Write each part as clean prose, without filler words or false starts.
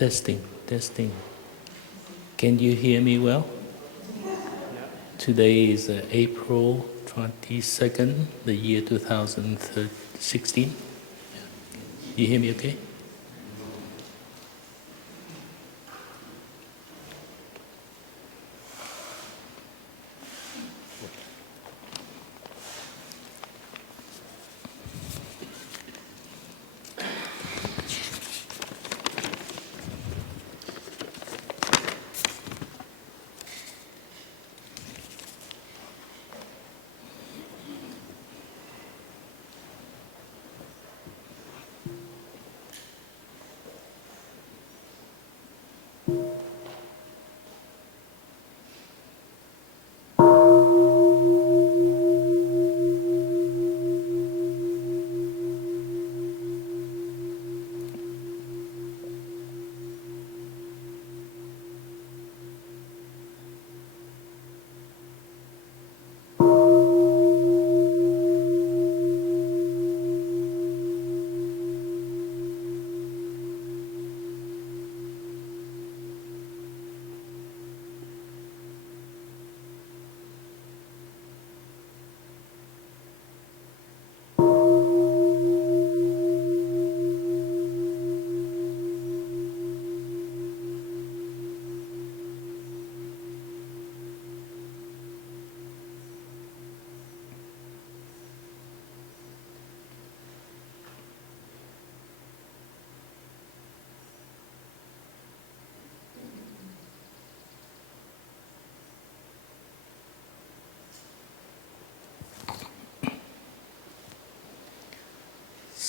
Testing, testing. Can you hear me well? Today is April 22nd, the year 2016. You hear me okay?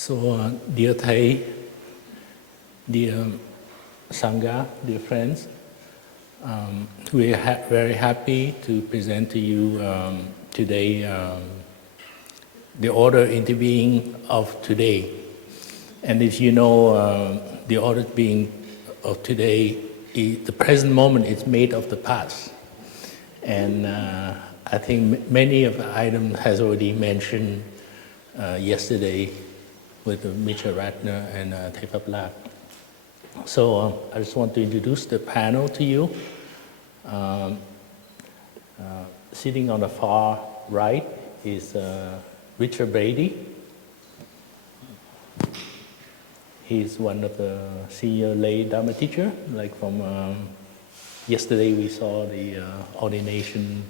So, dear Thầy, dear Sangha, dear friends, we are very happy to present to you today the order interbeing of today. And if you know, the order being of today, the present moment is made of the past. And I think many of the items has already mentioned yesterday with Mr. Ratner and Thầy Pháp Lạc. So I just want to introduce the panel to you. Sitting on the far right is Richard Brady. He's one of the senior lay Dharma teacher. Like from yesterday we saw the ordination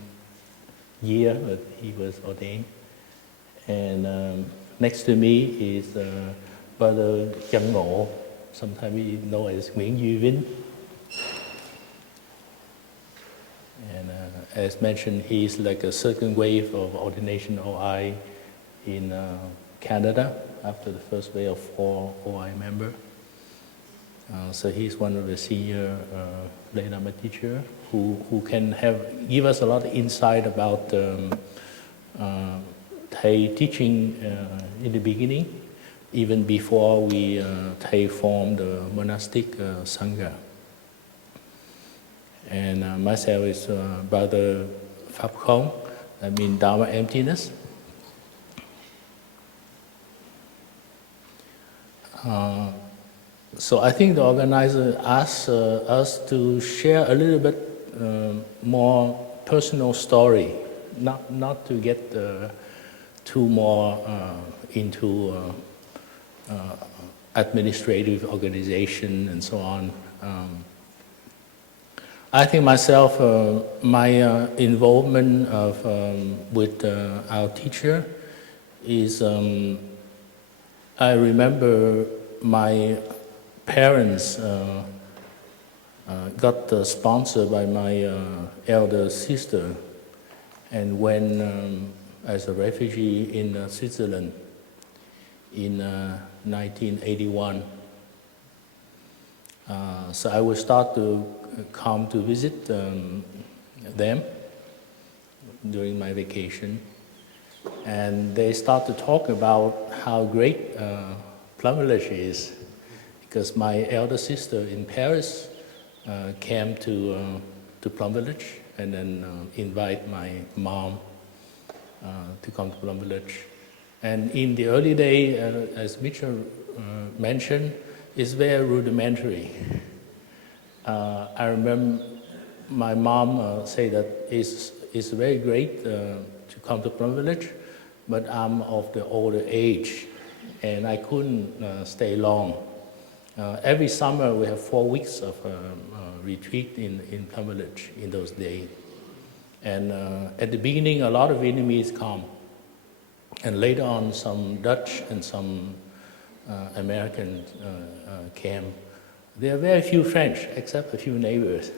year that he was ordained. And next to me is Brother Chân Ngộ, sometimes we know as Vinh. And as mentioned, he's like a second wave of ordination OI in Canada after the first wave of 4 OI member. So he's one of the senior lay Dharma teacher who can give us a lot of insight about Thầy teaching in the beginning, even before we Thầy formed the monastic Sangha. And myself is Brother Pháp Khong, I mean Dharma emptiness. So I think the organizer asked us to share a little bit more personal story, not to get too more into administrative organization and so on. I think myself, my involvement with our teacher is, I remember my parents got sponsored by my elder sister, and when as a refugee in Switzerland in 1981. So I would start to come to visit them during my vacation. And they start to talk about how great Plum Village is, because my elder sister in Paris came to Plum Village and then invite my mom to come to Plum Village. And in the early day, as Mitchell mentioned, it's very rudimentary. I remember my mom say that it's very great to come to Plum Village, but I'm of the older age, and I couldn't stay long. Every summer we have 4 weeks of retreat in Plum Village in those days. And at the beginning, a lot of Vietnamese come, and later on, some Dutch and some Americans came. There are very few French, except a few neighbors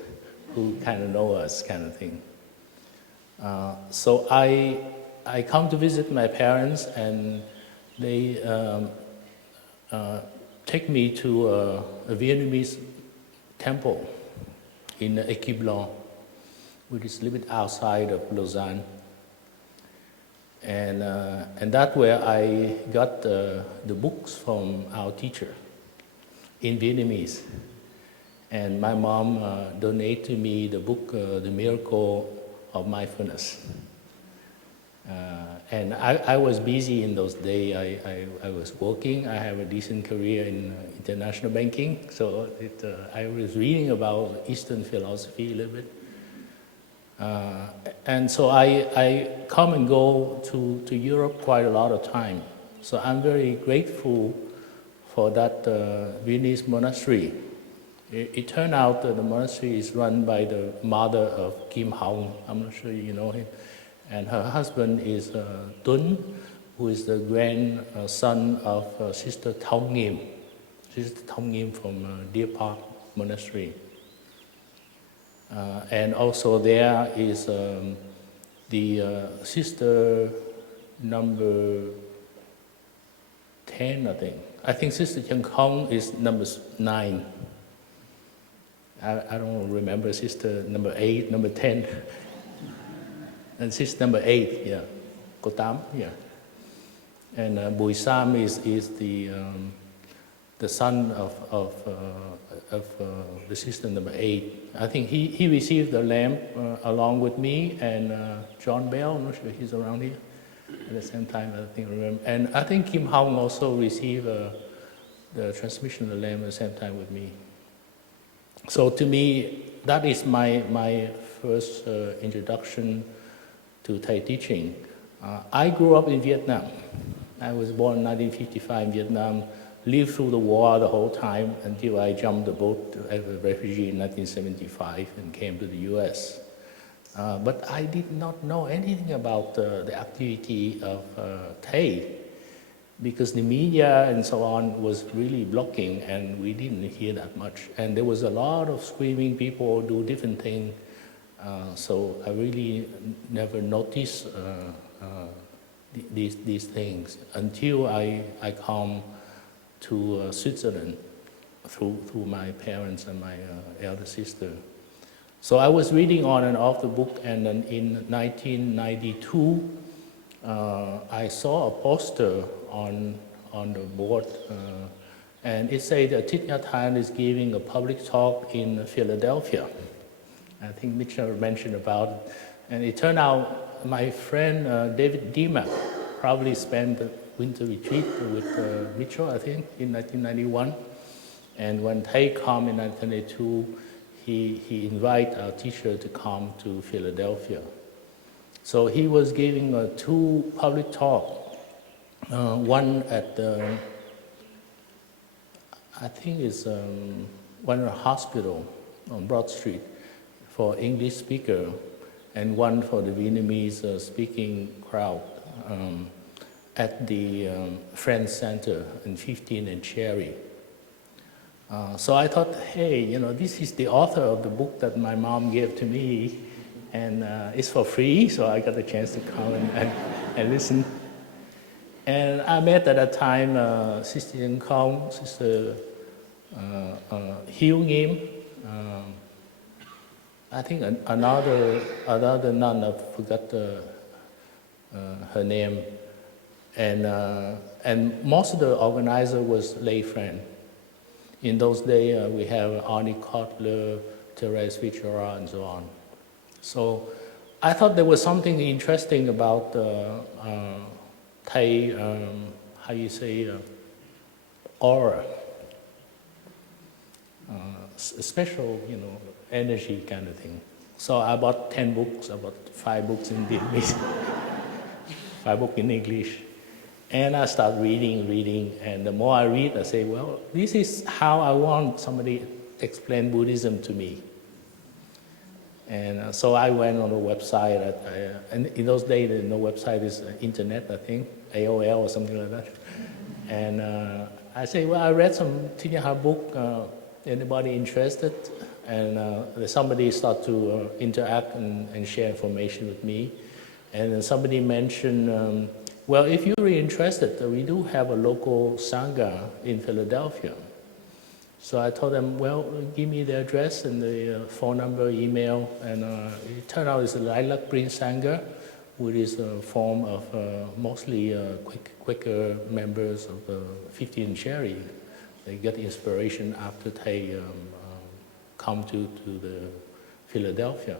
who kind of know us, kind of thing. So I come to visit my parents, and they take me to a Vietnamese temple in Equiblon, which is a little bit outside of Lausanne. And that's where I got the books from our teacher in Vietnamese. And my mom donated to me the book, The Miracle of Mindfulness. And I was busy in those days. I was working. I have a decent career in international banking. So I was reading about Eastern philosophy a little bit. And so I come and go to Europe quite a lot of time. So I'm very grateful for that Viennese monastery. It turned out that the monastery is run by the mother of Kim Khong. I'm not sure you know him. And her husband is Tuấn, who is the grandson of Sister Thong Nghiêm. Sister Thong Nghiêm from Deer Park Monastery. And also there is the sister number 10, I think. I think Sister Chân Khong is number 9. I don't remember sister number 8, number 10. And sister number 8, yeah. Cô Tám, yeah. And Bùi Sam is the son of the sister number 8. I think he received the lamp along with me and John Bell. I'm not sure he's around here at the same time. I think remember. And I think Kim Hong also received the transmission of the lamp at the same time with me. So to me, that is my first introduction to Thai teaching. I grew up in Vietnam. I was born in 1955 in Vietnam. Lived through the war the whole time until I jumped the boat as a refugee in 1975 and came to the US. But I did not know anything about the activity of Thai because the media and so on was really blocking and we didn't hear that much. And there was a lot of screaming people do different things. So I really never noticed these things until I come to Switzerland through my parents and my elder sister. So I was reading on and off the book, and then in 1992, I saw a poster on the board, and it said that Thich Nhat Hanh is giving a public talk in Philadelphia. I think Mitchell mentioned about it. And it turned out my friend David Dimak probably spent the winter retreat with Mitchell, I think, in 1991. And when Thay came in 1992, he invited our teacher to come to Philadelphia. So he was giving 2 public talks. One at I think it's one in a hospital on Broad Street for English speaker, and one for the Vietnamese speaking crowd at the Friends Center in 15 and Cherry. So I thought, hey, this is the author of the book that my mom gave to me, and it's for free, so I got the chance to come and listen. And I met at that time Sister Chân Khong, Sister Hiếu Nghiêm, I think another nun, I forgot her name, and most of the organizer was lay friend. In those days, we have Arnie Kotler, Therese Fitzgerald, and so on. So I thought there was something interesting about Thai, how you say, aura. special, energy kind of thing. So I bought 10 books, I bought 5 books in Vietnamese, 5 books in English. And I start reading, and the more I read, I say, well, this is how I want somebody to explain Buddhism to me. And so I went on the website, and in those days, no website is internet, I think, AOL or something like that. And I say, well, I read some Thich Nhat Hanh book, anybody interested? And somebody start to interact and share information with me. And then somebody mentioned, well, if you're really interested, we do have a local Sangha in Philadelphia. So I told them, well, give me the address and the phone number, email, and it turned out it's a lilac green Sangha, which is a form of mostly Quaker members of 15 Cherry. They get inspiration after they come to the Philadelphia.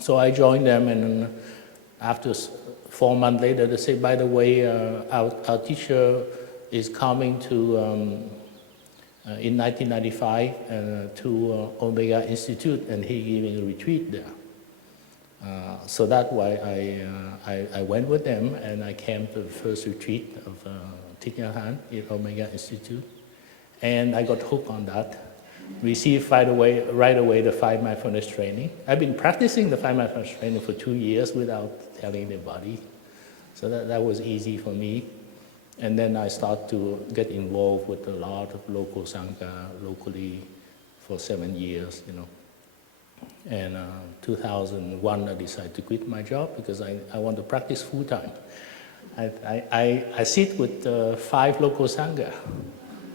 So I joined them, and after 4 months later, they say, by the way, our teacher is coming to in 1995 to Omega Institute, and he giving a retreat there. So that's why I went with them, and I came to the first retreat of Thich Nhat Hanh in Omega Institute, and I got hooked on that. Received right away the 5 mindfulness training. I've been practicing the 5 mindfulness training for 2 years without telling anybody, so that was easy for me. And then I start to get involved with a lot of local Sangha locally for 7 years, And 2001, I decided to quit my job because I want to practice full time. I sit with 5 local Sangha.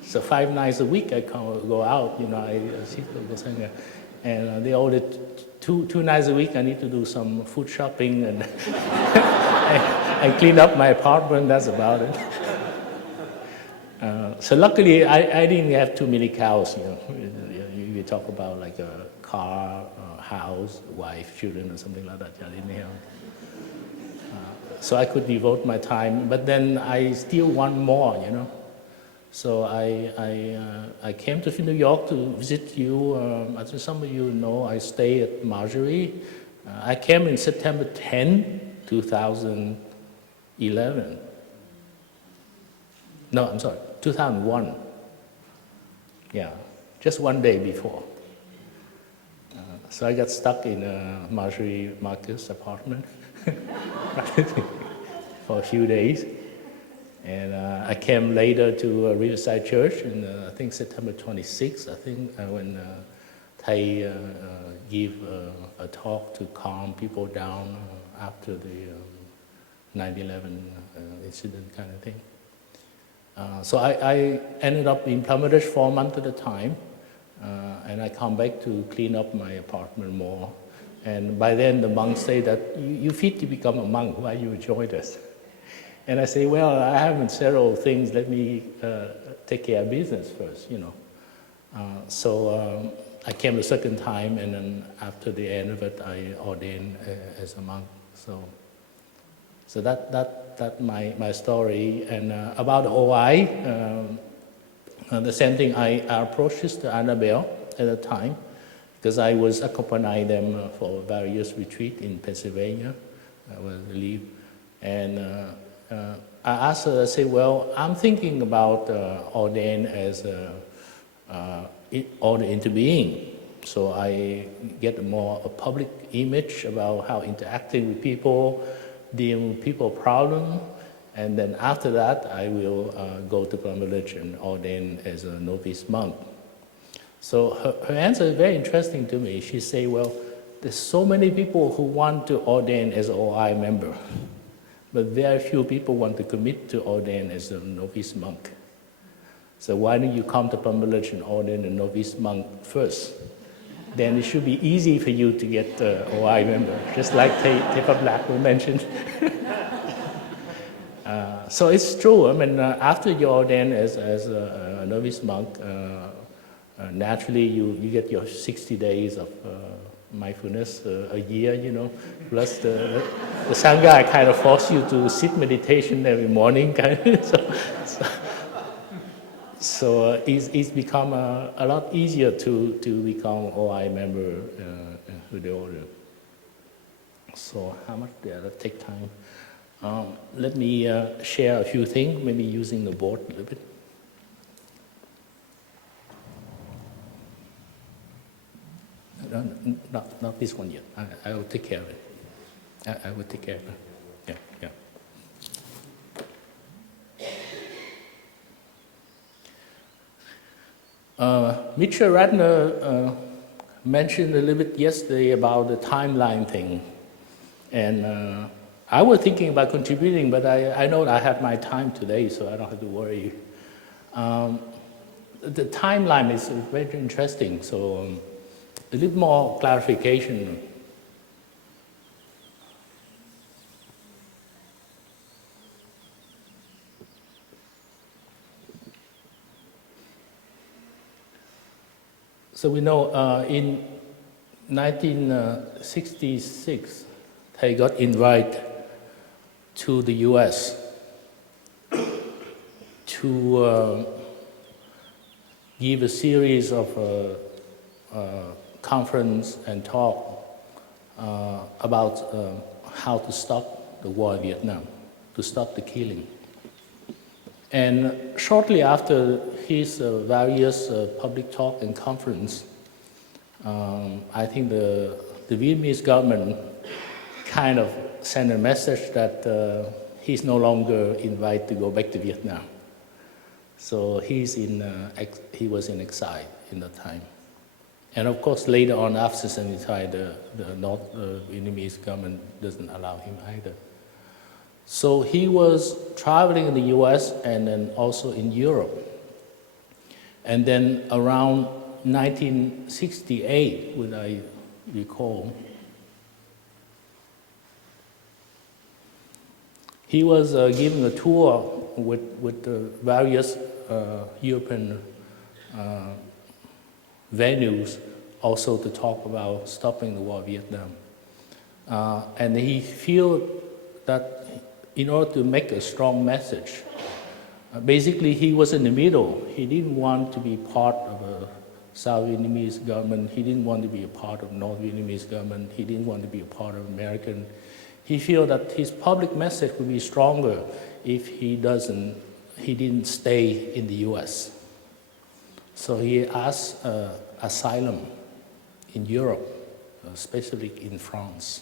So 5 nights a week I go out, I sit with local Sangha. And they order 2 nights a week I need to do some food shopping and I clean up my apartment, that's about it. So luckily, I didn't have too many cows. You talk about like a car, house, wife, children, or something like that. I didn't have. So I could devote my time, but then I still want more, So I came to New York to visit you. I think some of you know I stay at Marjorie. I came in September 10, 2011. No, I'm sorry, 2001. Yeah, just one day before. So I got stuck in Marjorie Marcus' apartment for a few days. And I came later to Riverside Church in, I think, September 26th, when Thầy give a talk to calm people down after the 9/11 incident kind of thing. So I ended up in Plum Village for a month at a time, and I come back to clean up my apartment more. And by then the monks say that you fit to become a monk, why you joined us? And I say, well, I haven't settled things, let me take care of business first, So I came the second time, and then after the end of it, I ordained as a monk. So that's my story. And about OI, the same thing, I approached Sister Annabelle at the time, because I was accompanying them for various retreats in Pennsylvania, I believe. And I asked her, I said, well, I'm thinking about ordain as order into being. So I get a public image about how interacting with people, dealing with people problem, and then after that I will go to Plum Village and ordain as a novice monk. So her answer is very interesting to me. She said, well, there's so many people who want to ordain as an OI member, but very few people want to commit to ordain as a novice monk. So why don't you come to Plum Village and ordain a novice monk first? Then it should be easy for you to get the OI member, just like Tepa Black we mentioned. So it's true. I mean, after you ordain as a novice monk, naturally you get your 60 days of mindfulness a year, plus the Sangha kind of force you to sit meditation every morning, kind of. So it's become a lot easier to become OI member with the order. So how much did that take time? Let me share a few things, maybe using the board a little bit. Not this one yet. I will take care of it. I will take care of it. Yeah. Mitchell Radner mentioned a little bit yesterday about the timeline thing. And I was thinking about contributing, but I know I have my time today, so I don't have to worry. The timeline is very interesting, so a little more clarification. So we know in 1966, they got invited to the US to give a series of conference and talk about how to stop the war in Vietnam, to stop the killing. And shortly after his various public talk and conference, I think the Vietnamese government kind of sent a message that he's no longer invited to go back to Vietnam. So he was in exile in that time. And of course, later on, after 1975, the North Vietnamese government doesn't allow him either. So he was traveling in the US and then also in Europe. And then around 1968, when I recall, he was giving a tour with the various European venues also to talk about stopping the war in Vietnam. And he felt that in order to make a strong message, basically he was in the middle. He didn't want to be part of a South Vietnamese government. He didn't want to be a part of North Vietnamese government. He didn't want to be a part of American. He felt that his public message would be stronger if he didn't stay in the US. So he asked asylum in Europe, especially in France.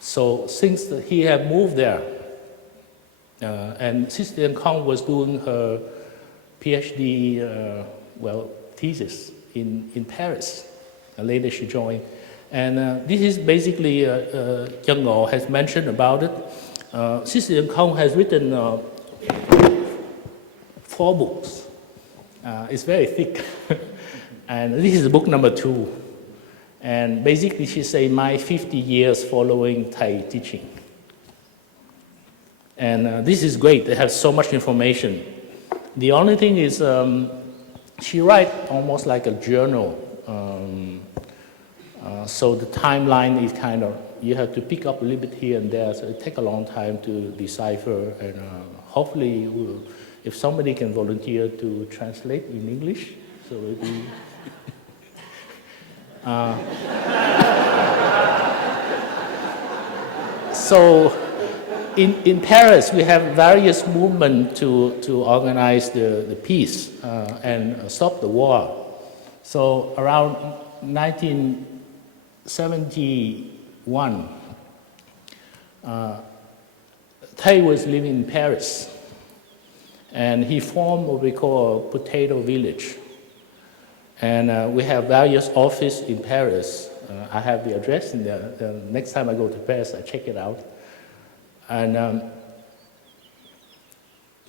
So since he had moved there, and Sister Khong was doing her PhD thesis in Paris, and later she joined. And this is basically, Chân Ngộ has mentioned about it. Sister Khong has written 4 books. It's very thick. And this is book number 2. And basically she said, my 50 years following Thai teaching. And this is great, they have so much information. The only thing is, she writes almost like a journal. So the timeline is kind of, you have to pick up a little bit here and there, so it takes a long time to decipher. And hopefully, if somebody can volunteer to translate in English, so it will be... So in Paris, we have various movements to organize the peace and stop the war. So around 1971, Thay was living in Paris, and he formed what we call Potato Village. And we have various offices in Paris. I have the address in there. The next time I go to Paris, I check it out. And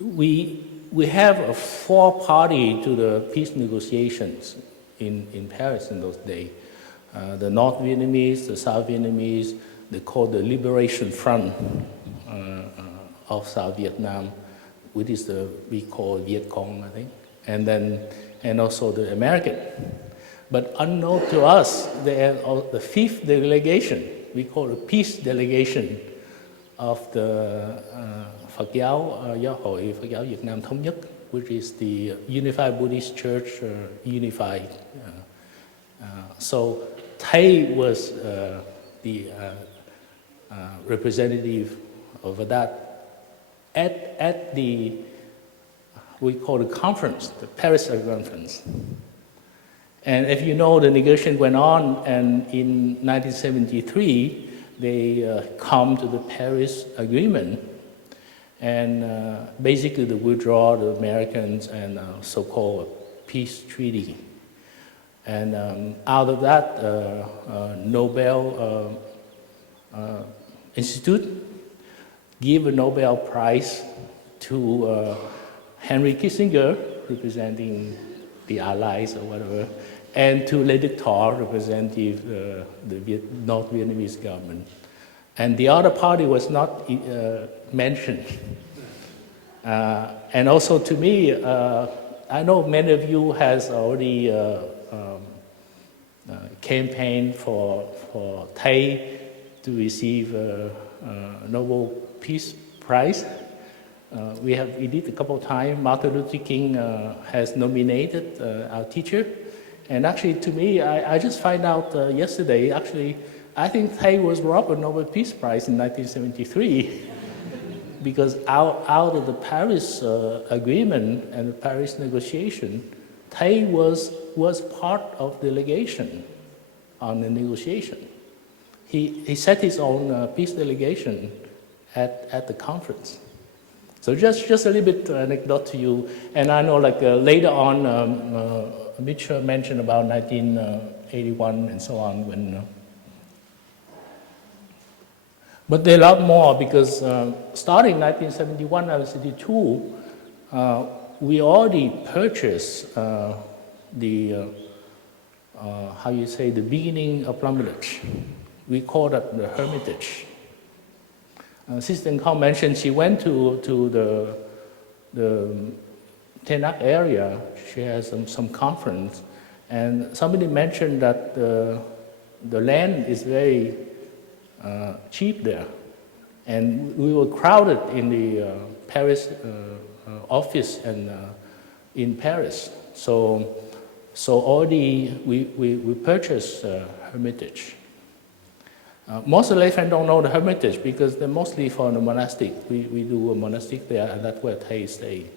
we have a 4-party to the peace negotiations in Paris in those days. The North Vietnamese, the South Vietnamese, they call the Liberation Front of South Vietnam, which is we call Viet Cong, I think. And also the American. But unknown to us, the 5th delegation, we call the peace delegation of the Phật giáo Giáo hội Phật giáo Việt Nam Thống nhất. which is the Unified Buddhist Church, Unified. So Thay was the representative of that at the, we call the conference, the Paris Conference. And if you know, the negotiation went on, and in 1973, they come to the Paris Agreement, and basically they withdraw the Americans and so-called peace treaty. And out of that, Nobel Institute give a Nobel Prize to Henry Kissinger, representing the Allies or whatever, and to Le Duc, representing the North Vietnamese government. And the other party was not mentioned. And also to me, I know many of you has already campaigned for Thay to receive a Nobel Peace Prize. We did a couple of times. Martin Luther King has nominated our teacher. And actually, to me, I just find out yesterday, actually, I think Thay was robbed a Nobel Peace Prize in 1973 because out of the Paris Agreement and the Paris negotiation, Thay was part of delegation on the negotiation. He set his own peace delegation at the conference. So just a little bit anecdote to you. And I know later on, Mitchell mentioned about 1981 and so on. But there are a lot more because starting 1971, 1972, we already purchased the beginning of Plum Village. We call that the Hermitage. Sister Khong mentioned she went to the Tenak area. She has some conference, and somebody mentioned that the land is very cheap there, and we were crowded in the Paris office and in Paris. So already we purchased Hermitage. Most of the lay friends don't know the Hermitage because they're mostly for the monastic. We do a monastic there, and that's where Thay stayed.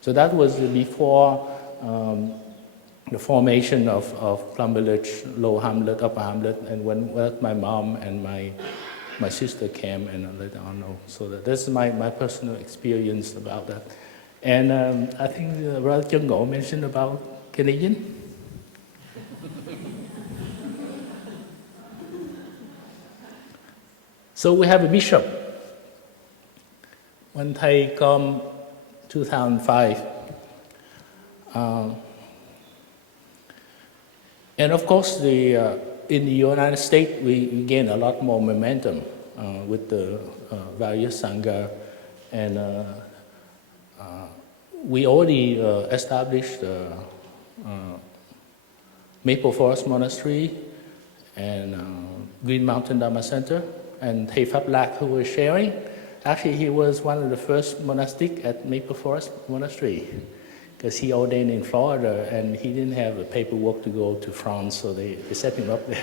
So that was before the formation of Plum Village, Lower Hamlet, Upper Hamlet, and when my mom and my sister came, and later on. So that's my personal experience about that. And I think Brother Chân Ngộ mentioned about Canadian. So we have a bishop. When Thay come 2005, and of course in the United States we gain a lot more momentum with the various Sangha, and we already established Maple Forest Monastery and Green Mountain Dharma Center. And Thầy Pháp Lạc, who was sharing, actually he was one of the first monastic at Maple Forest Monastery because he ordained in Florida and he didn't have the paperwork to go to France, so they set him up there.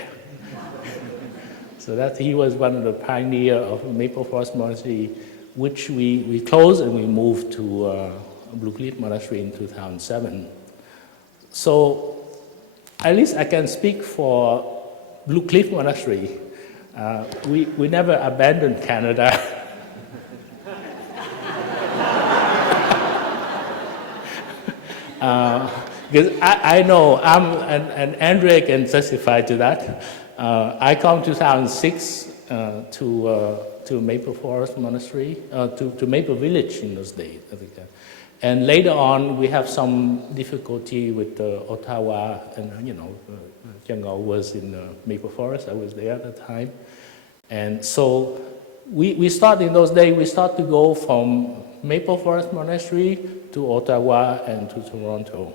So that he was one of the pioneers of Maple Forest Monastery, which we closed and we moved to Blue Cliff Monastery in 2007. So at least I can speak for Blue Cliff Monastery. We never abandoned Canada. Because I know, and Andre can testify to that. I come 2006 to Maple Forest Monastery, to Maple Village in those days. And later on, we have some difficulty with Ottawa, and Chân Ngộ was in Maple Forest. I was there at the time. And so we start in those days, we start to go from Maple Forest Monastery to Ottawa and to Toronto.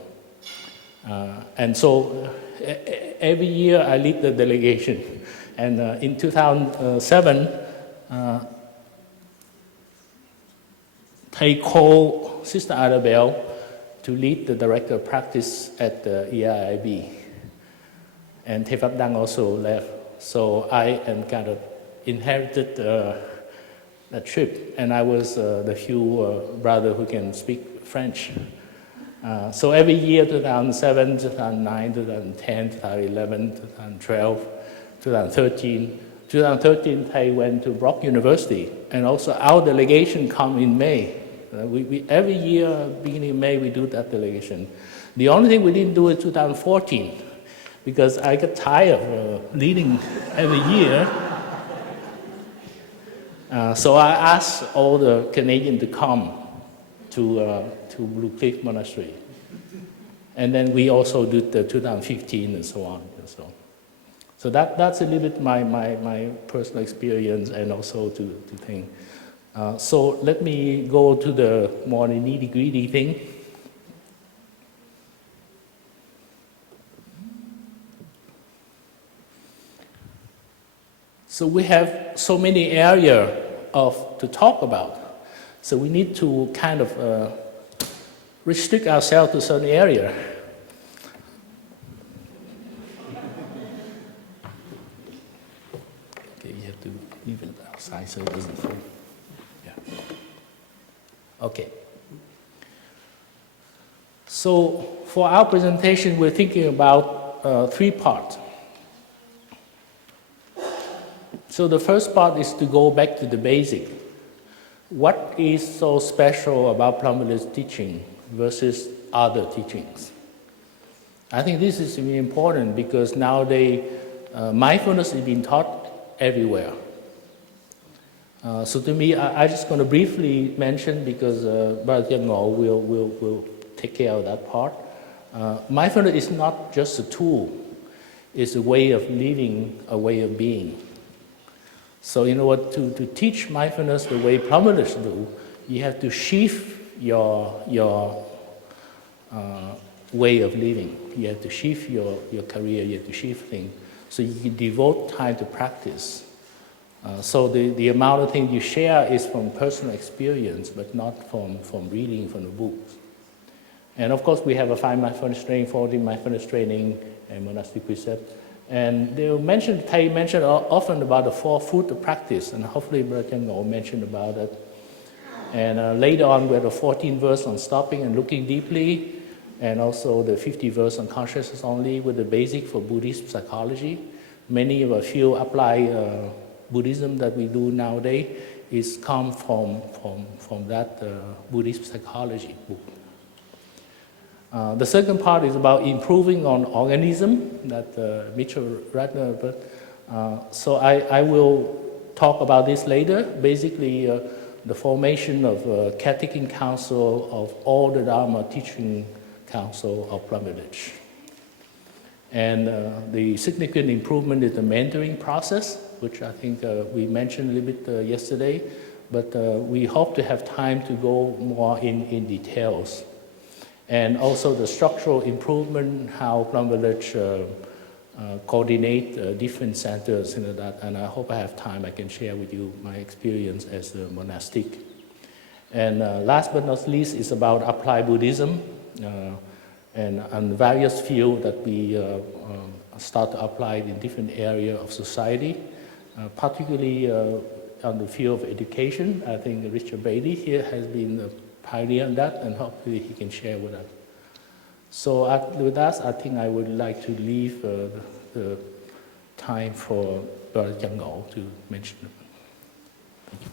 And so every year I lead the delegation. And in 2007, Thầy called Sister Arabelle to lead the director of practice at the EIIB. And Thephat Dang also left. So I am kind of inherited the trip, and I was the few brother who can speak French. So every year, 2007, 2009, 2010, 2011, 2012, 2013, I went to Brock University, and also our delegation come in May. Every year, beginning of May, we do that delegation. The only thing we didn't do in 2014, because I got tired of leading every year. So I asked all the Canadians to come to Blue Cliff Monastery. And then we also did the 2015 and so on. And so that's a little bit my personal experience and also to think. So let me go to the more nitty-gritty thing. So we have so many areas to talk about. So we need to kind of restrict ourselves to certain area. Okay, you have to leave it outside so it doesn't fall. Yeah. Okay. So for our presentation, we're thinking about 3 parts. So the first part is to go back to the basic. What is so special about Plum Village teaching versus other teachings? I think this is really important because nowadays mindfulness is being taught everywhere. So to me, I'm just going to briefly mention because Brother Ngo will take care of that part. Mindfulness is not just a tool, it's a way of living, a way of being. So in order to teach mindfulness the way Plum Village do, you have to shift your way of living. You have to shift your career, you have to shift things. So you can devote time to practice. So the amount of things you share is from personal experience, but not from reading from the books. And of course, we have a 5 mindfulness training, 14 mindfulness training, and monastic precept. And they mentioned often about the 4 foot of practice, and hopefully Brother Ngo mentioned about it. And later on, we have the 14 verse on stopping and looking deeply, and also the 50 verse on consciousness only with the basic for Buddhist psychology. Many of a few apply Buddhism that we do nowadays is come from that Buddhist psychology book. The second part is about improving on organism that Mitchell Ratner, so I will talk about this later. Basically, the formation of Catechism Council of all the Dharma Teaching Council of Plum Village. And the significant improvement is the mentoring process, which I think we mentioned a little bit yesterday, but we hope to have time to go more in details. And also the structural improvement, how Plum Village coordinate different centers and that. And I hope I have time I can share with you my experience as a monastic. And last but not least is about applied Buddhism and various fields that we start to apply in different areas of society, particularly on the field of education. I think Richard Brady here has been pioneer on that, and hopefully he can share with us. So with that, I think I would like to leave the time for Brother Ngo to mention it. Thank you.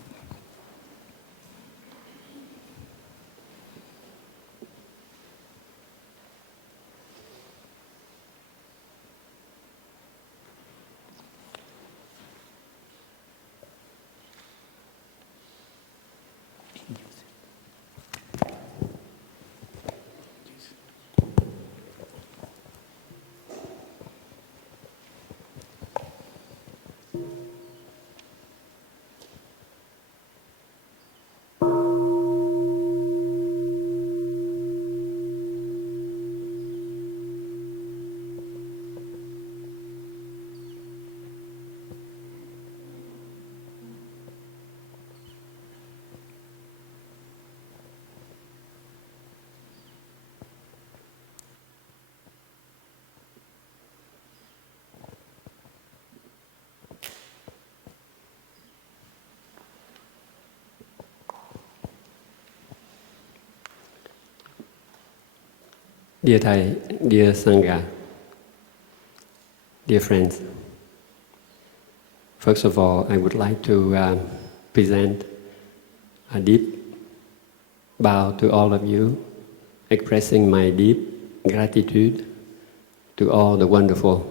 Dear Thầy, dear Sangha, dear friends, first of all, I would like to present a deep bow to all of you, expressing my deep gratitude to all the wonderful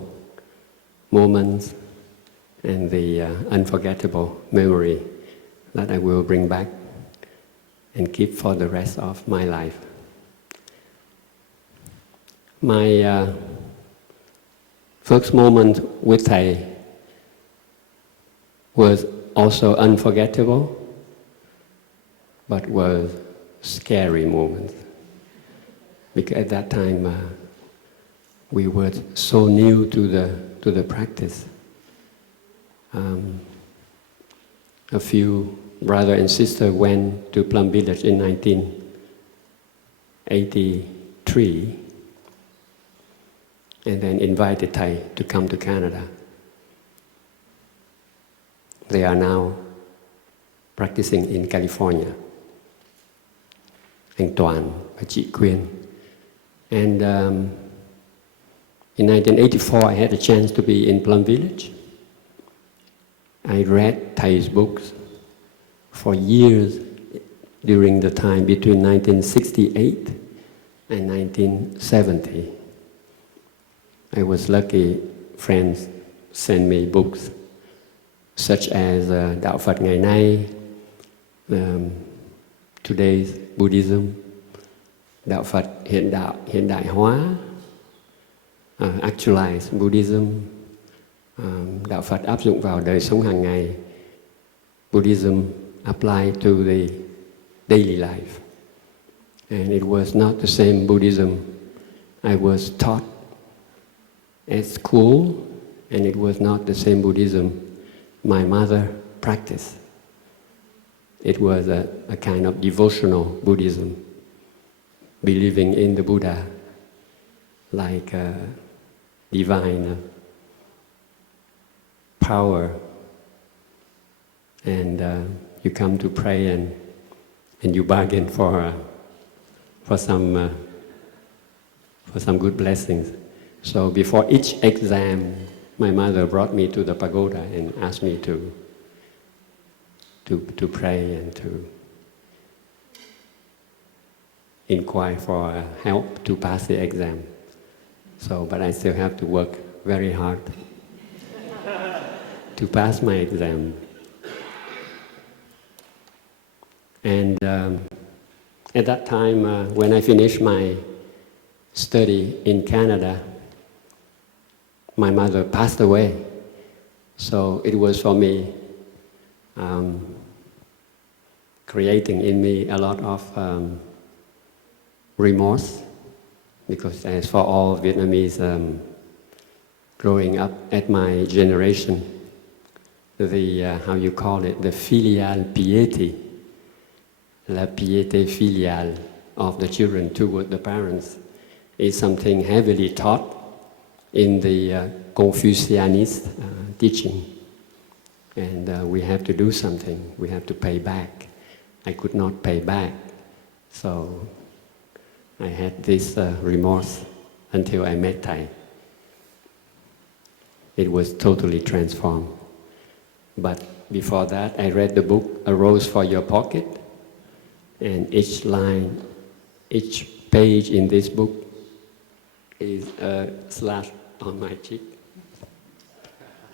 moments and the unforgettable memory that I will bring back and keep for the rest of my life. My first moment with Thầy was also unforgettable, but was scary moment. Because at that time we were so new to the practice. A few brother and sister went to Plum Village in 1983 and then invited Thầy to come to Canada. They are now practicing in California. Anh Toàn và chị Quyên. And in 1984 I had a chance to be in Plum Village. I read Thay's books for years during the time between 1968 and 1970. I was lucky friends sent me books such as Đạo Phật Ngày Nay, Today's Buddhism, Đạo Phật Hiện Đại Hóa, Actualized Buddhism, Đạo Phật áp dụng vào đời sống hàng ngày, Buddhism applied to the daily life. And it was not the same Buddhism I was taught at school, and it was not the same Buddhism my mother practiced. It was a kind of devotional Buddhism, believing in the Buddha like a divine power, and you come to pray and you bargain for some good blessings. So before each exam, my mother brought me to the pagoda and asked me to pray and to inquire for help to pass the exam. So, but I still have to work very hard to pass my exam. And at that time, when I finished my study in Canada, my mother passed away. So it was for me creating in me a lot of remorse, because as for all Vietnamese growing up at my generation, the how you call it, the filial piety, la piété filiale of the children toward the parents, is something heavily taught in the Confucianist teaching. And we have to do something, we have to pay back. I could not pay back, so I had this remorse until I met Thầy. It was totally transformed. But before that, I read the book, A Rose for Your Pocket, and each line, each page in this book is a slash on my cheek,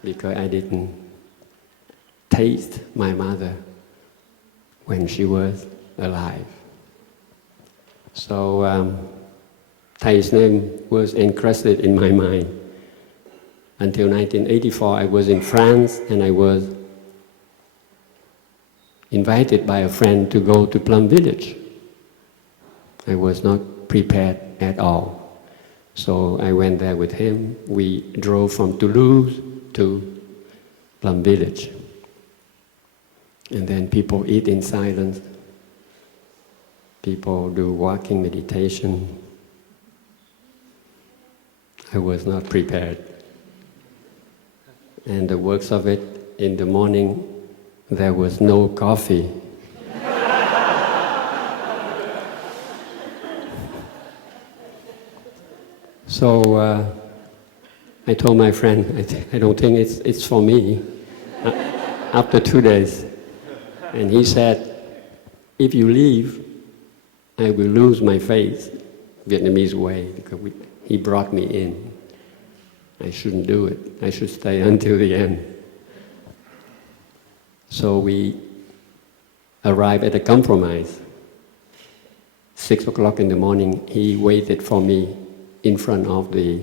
because I didn't taste my mother when she was alive. So Thay's name was encrusted in my mind. Until 1984, I was in France, and I was invited by a friend to go to Plum Village. I was not prepared at all. So I went there with him. We drove from Toulouse to Plum Village. And then people eat in silence. People do walking meditation. I was not prepared. And the works of it, in the morning, there was no coffee. So I told my friend, I don't think it's for me after 2 days. And he said, if you leave, I will lose my faith, Vietnamese way, because he brought me in. I shouldn't do it. I should stay until the end. So we arrived at a compromise. 6 o'clock in the morning, he waited for me in front of the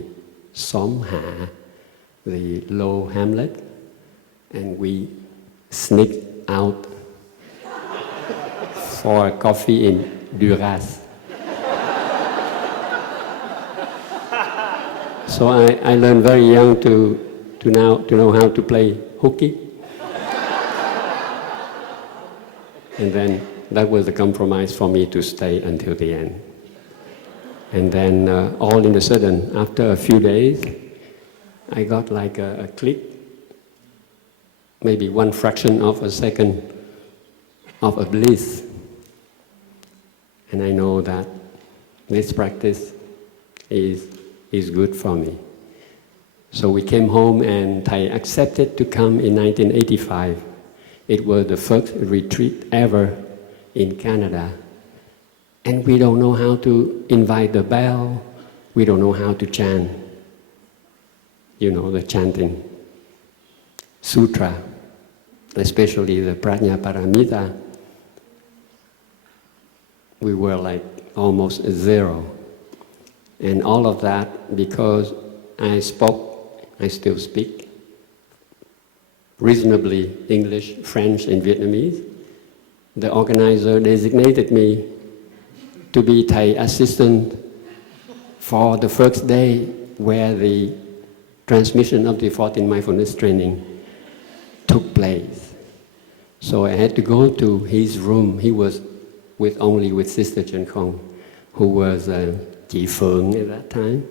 Sangha, the low hamlet, and we sneaked out for a coffee in Duras. So I learned very young to know how to play hooky. And then that was the compromise for me to stay until the end. And then all in a sudden, after a few days, I got like a click, maybe one fraction of a second of a bliss. And I know that this practice is good for me. So we came home and I accepted to come in 1985. It was the first retreat ever in Canada. And we don't know how to invite the bell, we don't know how to chant. You know, the chanting sutra, especially the Prajna Paramita. We were like almost zero. And all of that because I still speak reasonably English, French, and Vietnamese. The organizer designated me to be Thầy assistant for the first day where the transmission of the 14 mindfulness training took place. So I had to go to his room. He was only with Sister Chen Khong, who was Chị Phượng at that time.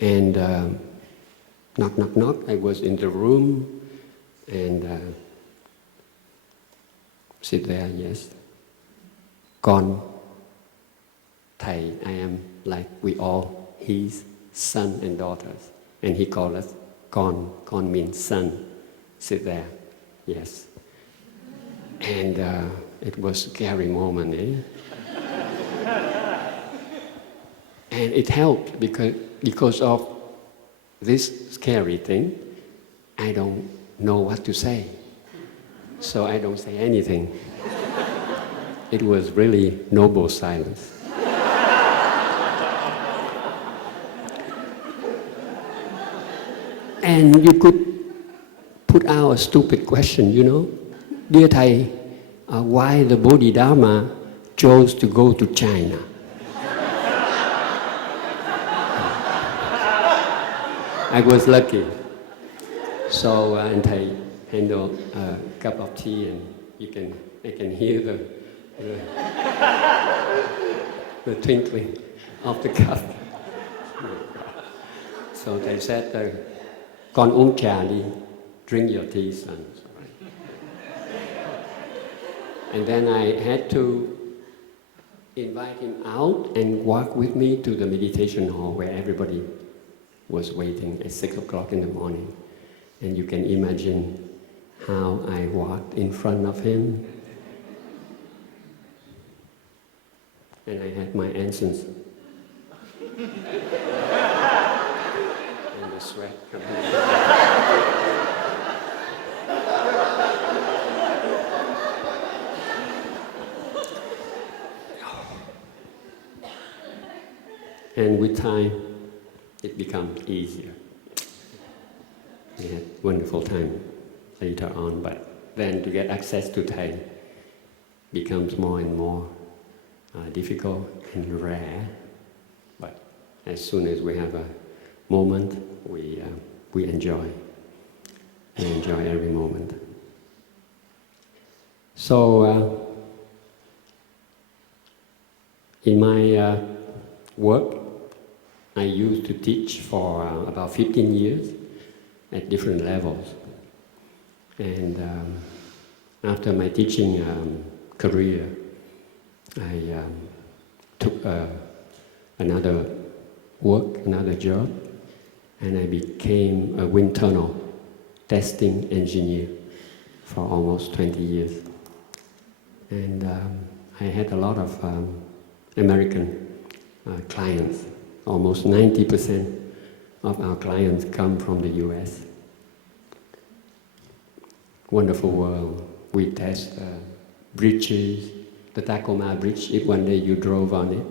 And knock, knock, knock. I was in the room and sit there, yes. Con, Thầy, I am like we all, his son and daughters. And he called us Con. Con means son. Sit there, yes. And it was a scary moment, eh? And it helped because of this scary thing, I don't know what to say. So I don't say anything. It was really noble silence. And you could put out a stupid question, you know. Dear Thầy, why the Bodhidharma chose to go to China? I was lucky. So, and Thầy handled a cup of tea and I can hear the twinkling of the cup. So they said, con uống trà đi, drink your tea, son. And then I had to invite him out and walk with me to the meditation hall where everybody was waiting at 6 o'clock in the morning. And you can imagine how I walked in front of him. And I had my incense. And the sweat coming. And with time, it becomes easier. We had wonderful time later on, but then to get access to Thầy becomes more and more difficult and rare. But as soon as we have a moment, we enjoy. We enjoy every moment. So in my work, I used to teach for about 15 years at different levels. And after my teaching career, I took another work, another job, and I became a wind tunnel testing engineer for almost 20 years. And I had a lot of American clients. Almost 90% of our clients come from the US. Wonderful world. We test bridges, the Tacoma Bridge, if one day you drove on it.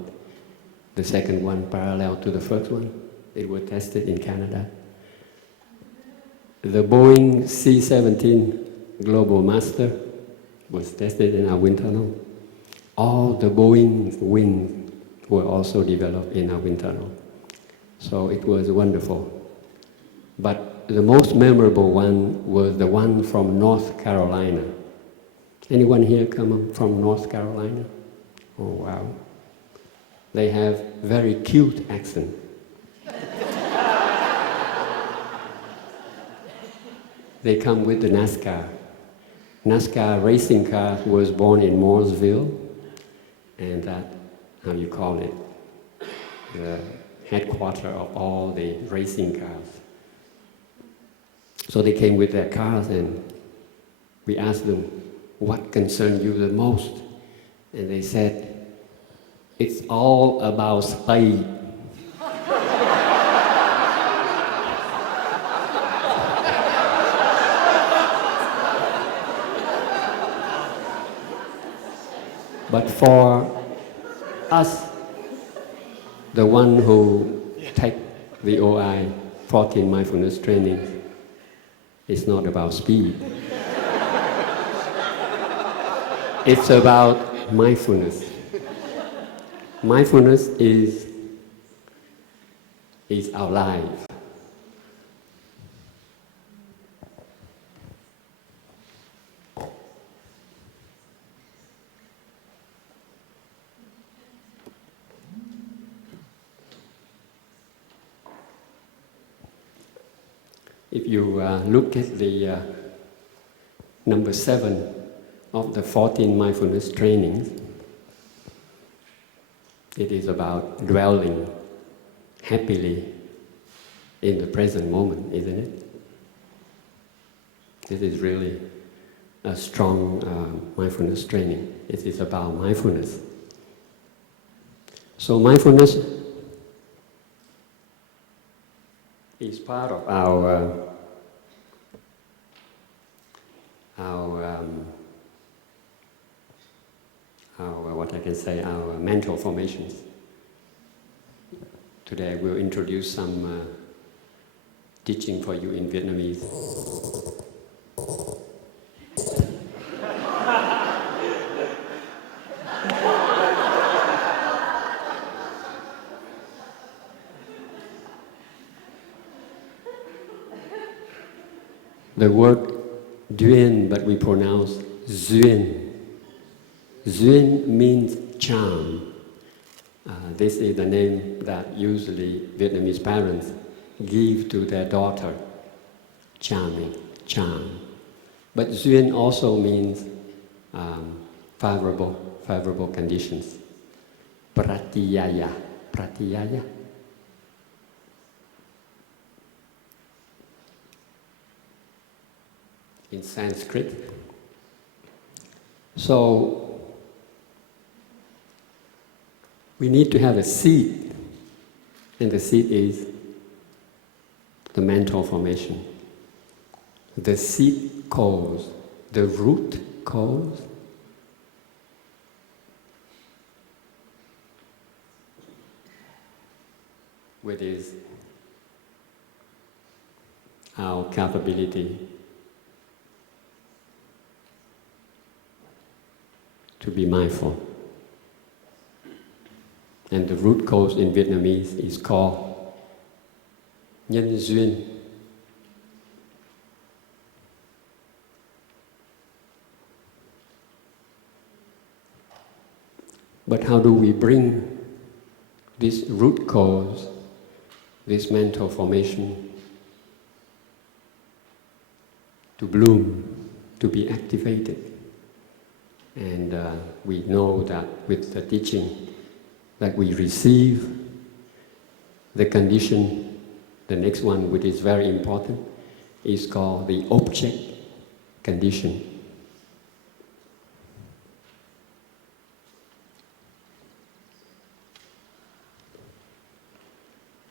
The second one parallel to the first one. It was tested in Canada. The Boeing C-17 Global Master was tested in our wind tunnel. All the Boeing wings were also developed in our wind tunnel. So it was wonderful. But the most memorable one was the one from North Carolina. Anyone here come from North Carolina? Oh, wow. They have very cute accent. They come with the NASCAR. NASCAR racing car was born in Mooresville, and that, how you call it, the headquarters of all the racing cars. So they came with their cars, and we asked them, what concerns you the most? And they said, it's all about speed. But for us, the one who take the OI 14 mindfulness training, it's not about speed. It's about mindfulness. Mindfulness is our life. If you look at the number 7 of the 14 mindfulness trainings, it is about dwelling happily in the present moment, isn't it? This is really a strong mindfulness training. It is about mindfulness. So mindfulness is part of our what I can say, our mental formations. Today we'll introduce some teaching for you in Vietnamese. The word duyên, but we pronounce duyên. Duyên means charm. This is the name that usually Vietnamese parents give to their daughter. Charming, charm. But duyên also means favorable conditions. Pratyaya, pratyaya. In Sanskrit. So we need to have a seed, and the seed is the mental formation. The seed cause, the root cause, which is our capability to be mindful. And the root cause in Vietnamese is called nhân duyên. But how do we bring this root cause, this mental formation, to bloom, to be activated? And we know that with the teaching that we receive, the condition, the next one, which is very important, is called the object condition.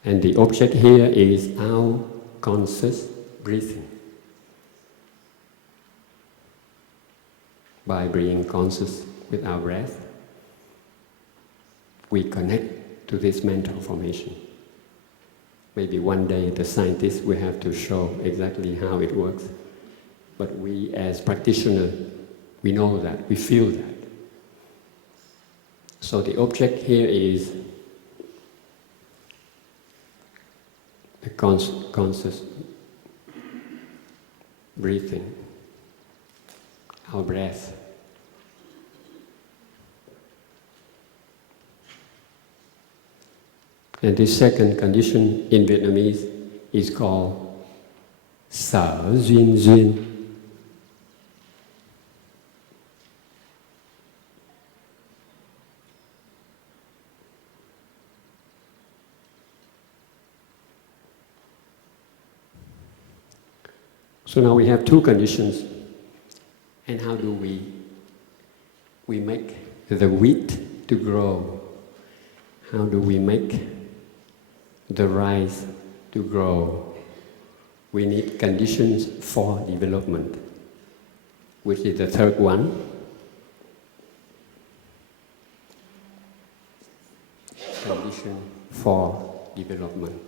And the object here is our conscious breathing. By being conscious with our breath, we connect to this mental formation. Maybe one day the scientists will have to show exactly how it works. But we as practitioners, we know that, we feel that. So the object here is the conscious breathing, our breath. And this second condition in Vietnamese is called Sở Duyên Duyên. So now we have two conditions. And how do we make the wheat to grow? How do we make the rice to grow? We need conditions for development, which is the third one. Condition for development.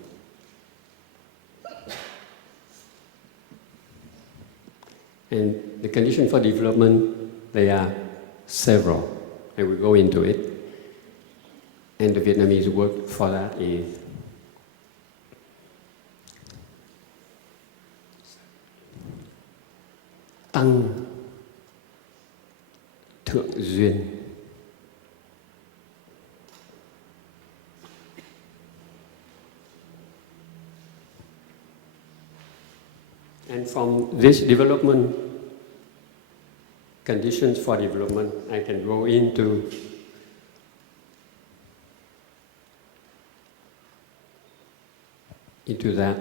And the condition for development, there are several, and we go into it. And the Vietnamese word for that is tăng thượng duyên. And from this development, conditions for development, I can go into that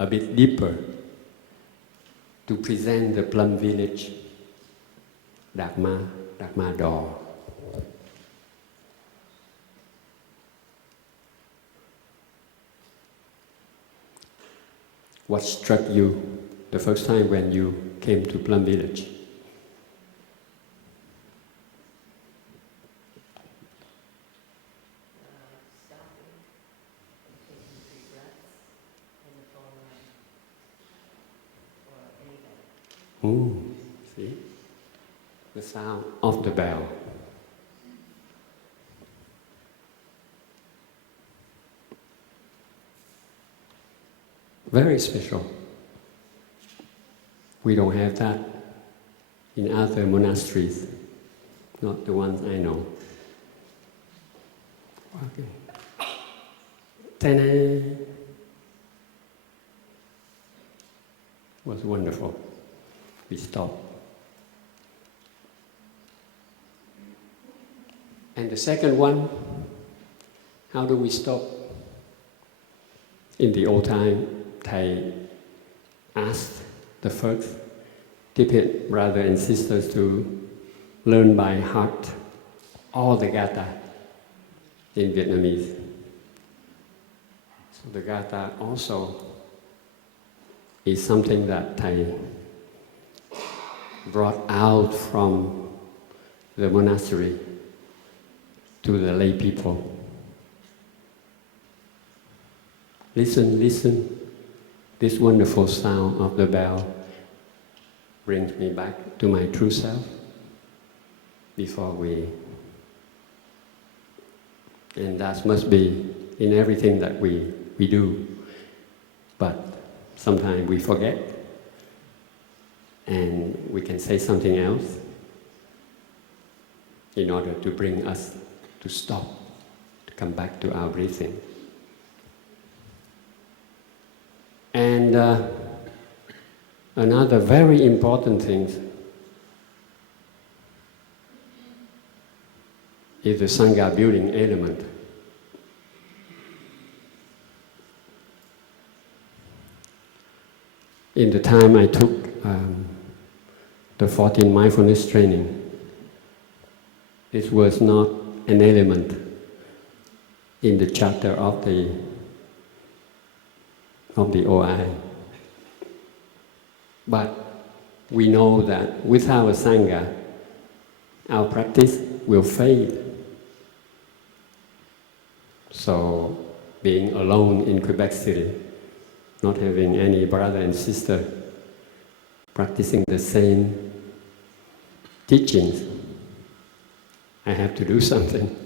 a bit deeper to present the Plum Village Dharma door. What struck you the first time when you came to Plum Village? See? The sound of the bell. Very special. We don't have that in other monasteries, not the ones I know. Okay. Ta-da! Was wonderful. We stopped. And the second one, how do we stop? In the old time, Thầy asked the first Tibetan brothers and sisters to learn by heart all the gatha in Vietnamese. So the gatha also is something that Thầy brought out from the monastery to the lay people. Listen, listen. This wonderful sound of the bell brings me back to my true self before we... And that must be in everything that we do. But sometimes we forget and we can say something else in order to bring us to stop, to come back to our breathing. And another very important thing is the Sangha building element. in the time I took the 14 mindfulness training, it was not an element in the chapter of the OI. But we know that without a Sangha, our practice will fade. So, being alone in Quebec City, not having any brother and sister practicing the same teachings, I have to do something.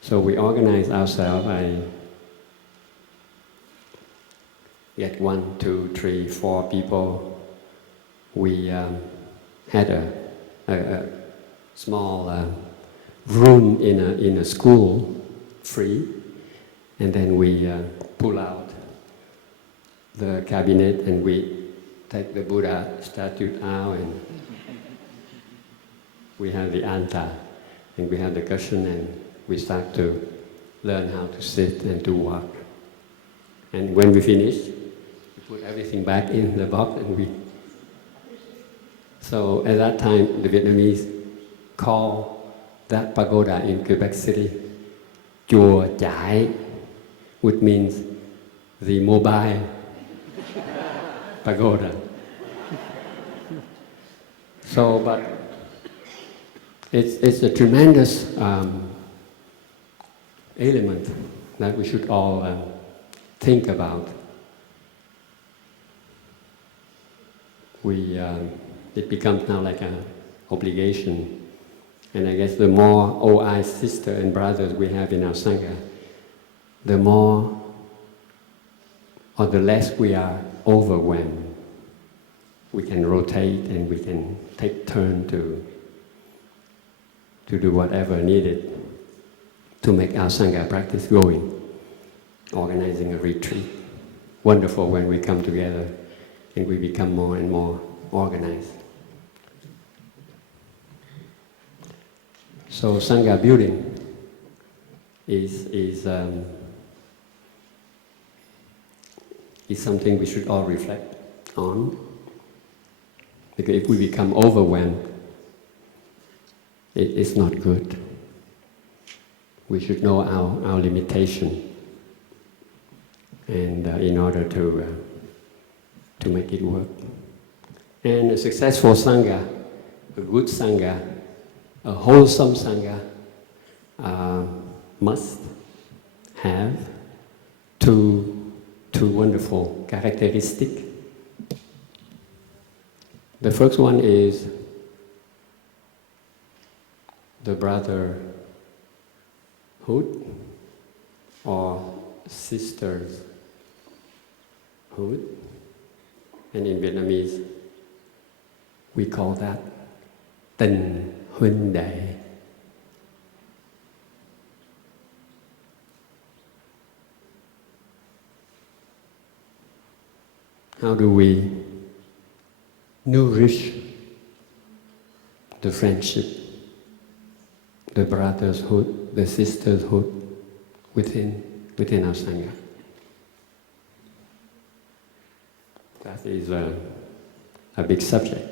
So we organize ourselves. I get 1, 2, 3, 4 people. We had a small room in a school, free, and then we pull out the cabinet and we take the Buddha statue out, and we have the anta, and we have the cushion, and we start to learn how to sit and to walk. And when we finish, we put everything back in the box, and we... So at that time, the Vietnamese call that pagoda in Quebec City Chùa Chải, which means the mobile pagoda. So, but it's a tremendous element that we should all think about. It becomes now like an obligation. And I guess the more OI sisters and brothers we have in our Sangha, the more or the less we are overwhelmed. We can rotate and we can take turn to do whatever needed to make our Sangha practice going. Organizing a retreat. Wonderful when we come together and we become more and more organized. So Sangha building is something we should all reflect on. Because if we become overwhelmed, it's not good. We should know our limitation, and in order to make it work. And a successful Sangha, a good Sangha, a wholesome Sangha must have two wonderful characteristics. The first one is the brotherhood or sisterhood, and in Vietnamese we call that tình huynh đệ. How do we nourish the friendship, the brotherhood, the sisterhood within our Sangha? That is a big subject.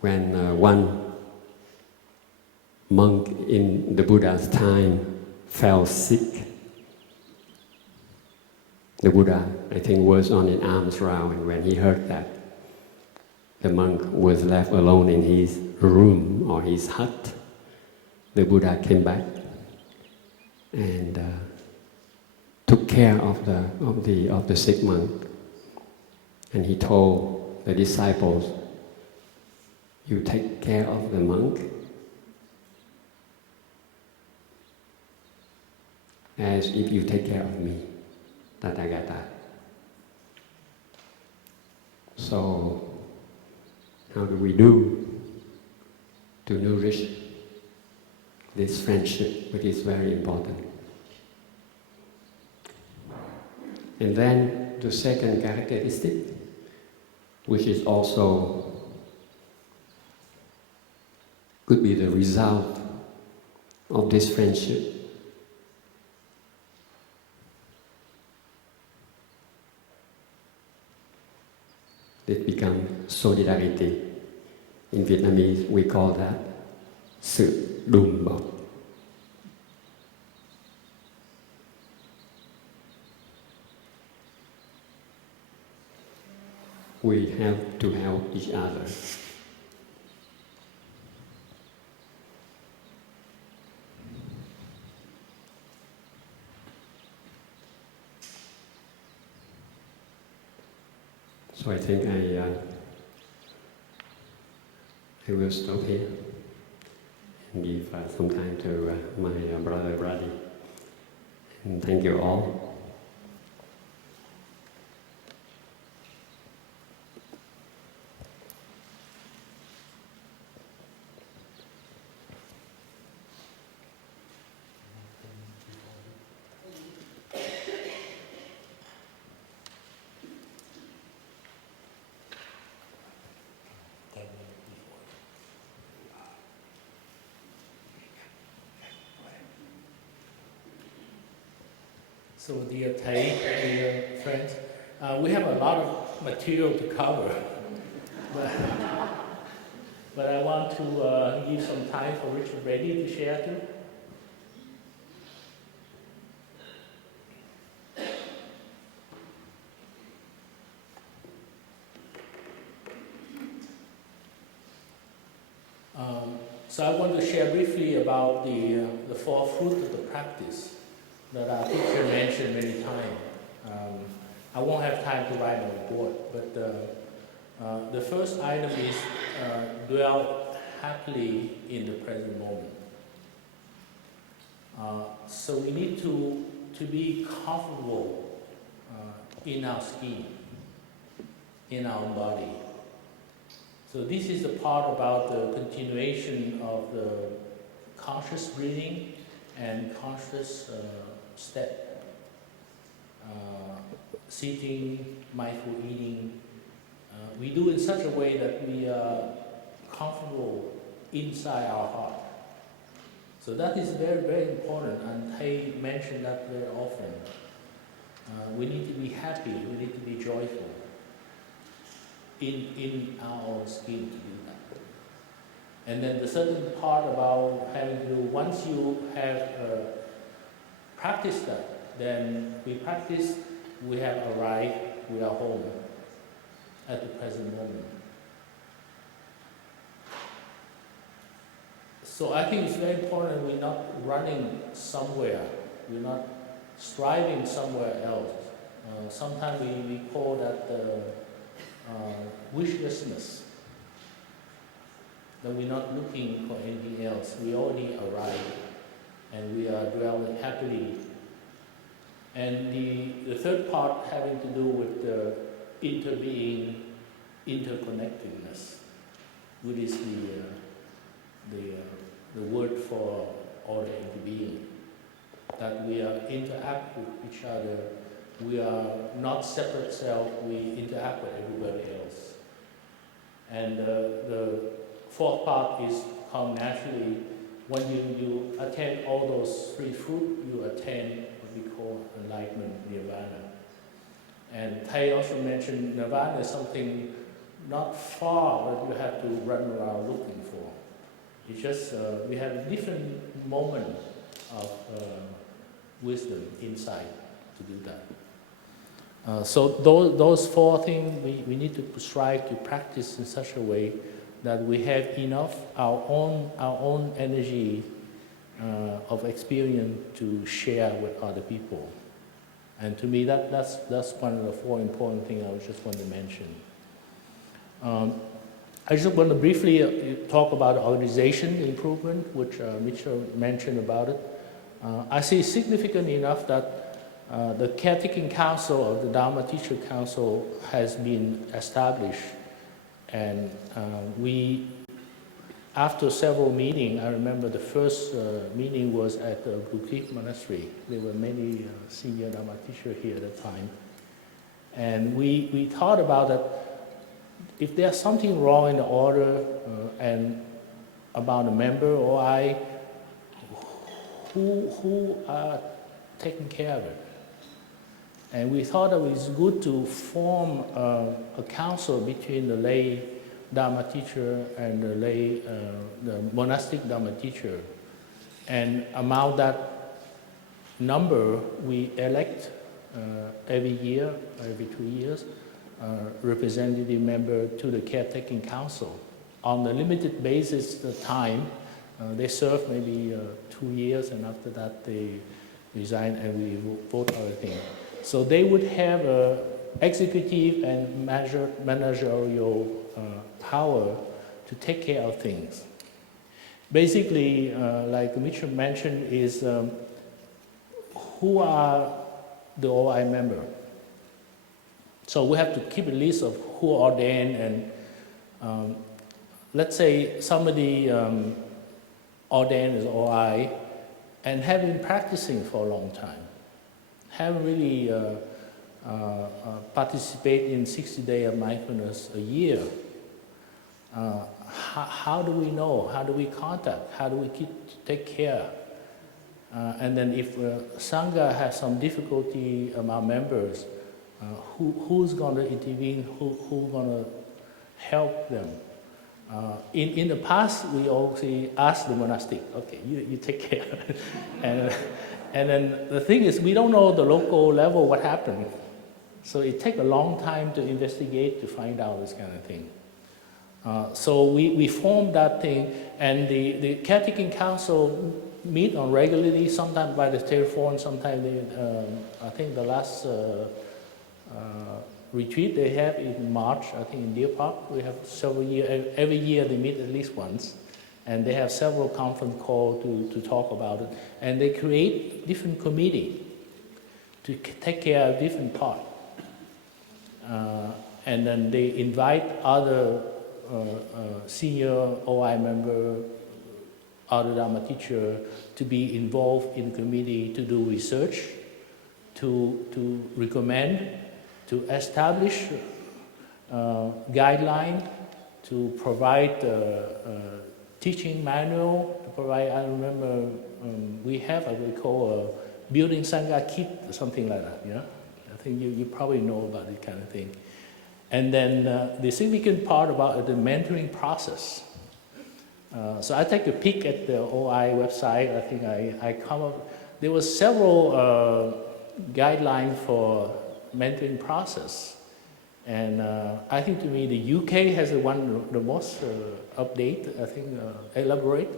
When one monk in the Buddha's time fell sick, the Buddha, I think, was on an alms round, and when he heard that, the monk was left alone in his room or his hut. The Buddha came back and took care of the sick monk, and he told the disciples, "You take care of the monk as if you take care of me." Tathagata. So, how do we do to nourish this friendship, which is very important? And then the second characteristic, which is also could be the result of this friendship, it becomes solidarity. In Vietnamese, we call that sự đùm bọc. We have to help each other. So I think I will stop here and give some time to my brother Brady. And thank you all. So dear Thầy, dear friends, we have a lot of material to cover, but I want to give some time for Richard Brady to share too. So I want to share briefly about the four fruits of the practice that our teacher mentioned many times. I won't have time to write on the board, but the first item is dwell happily in the present moment. So we need to be comfortable in our skin, in our body. So this is the part about the continuation of the conscious breathing and conscious step. Sitting, mindful eating. We do in such a way that we are comfortable inside our heart. So that is very, very important, and Thầy mentioned that very often. We need to be happy, we need to be joyful in our own skin to do that. And then the second part about having to, once you have practiced that, then we practice, we have arrived, we are home at the present moment. So I think it's very important we're not running somewhere, we're not striving somewhere else. Sometimes we call that wishlessness, that we're not looking for anything else. We already arrived and we are dwelling happily. And the third part having to do with the interbeing, interconnectedness, which is the word for all the interbeing. That we are interact with each other. We are not separate self, we interact with everybody else. And the fourth part is come naturally. When you attain all those three fruits, you attain what we call enlightenment, nirvana. And Thầy also mentioned nirvana is something not far that you have to run around looking for. It's just, we have a different moment of wisdom inside to do that. So those four things we need to strive to practice in such a way that we have enough our own energy of experience to share with other people. And to me that's one of the four important things I just want to mention. I just want to briefly talk about organization improvement, which Mitchell mentioned about it. I see significant enough that the caretaking council of the Dharma Teacher Council has been established, and we, after several meetings, I remember the first meeting was at the Buddhist monastery. There were many senior Dharma teachers here at the time, and we thought about that. If there's something wrong in the order and about a member or I, who are taking care of it? And we thought it was good to form a council between the lay Dharma teacher and the monastic Dharma teacher. And among that number, we elect every year, every 2 years, representative member to the caretaking council. On a limited basis, the time, they serve maybe 2 years, and after that they resign and we vote other thing. So they would have executive and managerial power to take care of things. Basically, like Mitchell mentioned, is who are the OI member. So we have to keep a list of who ordained, and let's say somebody ordained as OI and have been practicing for a long time, haven't really participated in 60 days of mindfulness a year. How do we know? How do we contact? How do we take care? And then if Sangha has some difficulty among members, who's going to intervene? Who's going to help them? In the past, we also asked the monastic, okay, you take care. And then the thing is, we don't know the local level what happened. So it takes a long time to investigate to find out this kind of thing. So we formed that thing, and the caretaking council meet on regularly, sometimes by the telephone, sometimes I think the last retreat they have in March, I think in Deer Park, we have several years, every year they meet at least once, and they have several conference calls to talk about it, and they create different committee to take care of different part. And then they invite other senior OI member, other Dharma teacher to be involved in the committee to do research, to recommend, to establish guideline, to provide teaching manual, to provide, I remember we have what we call a building Sangha kit, something like that, yeah? I think you probably know about this kind of thing. And then the significant part about the mentoring process. So I take a peek at the OI website. I think I come up, there were several guidelines for mentoring process. And I think to me the UK has the most update, I think, elaborate.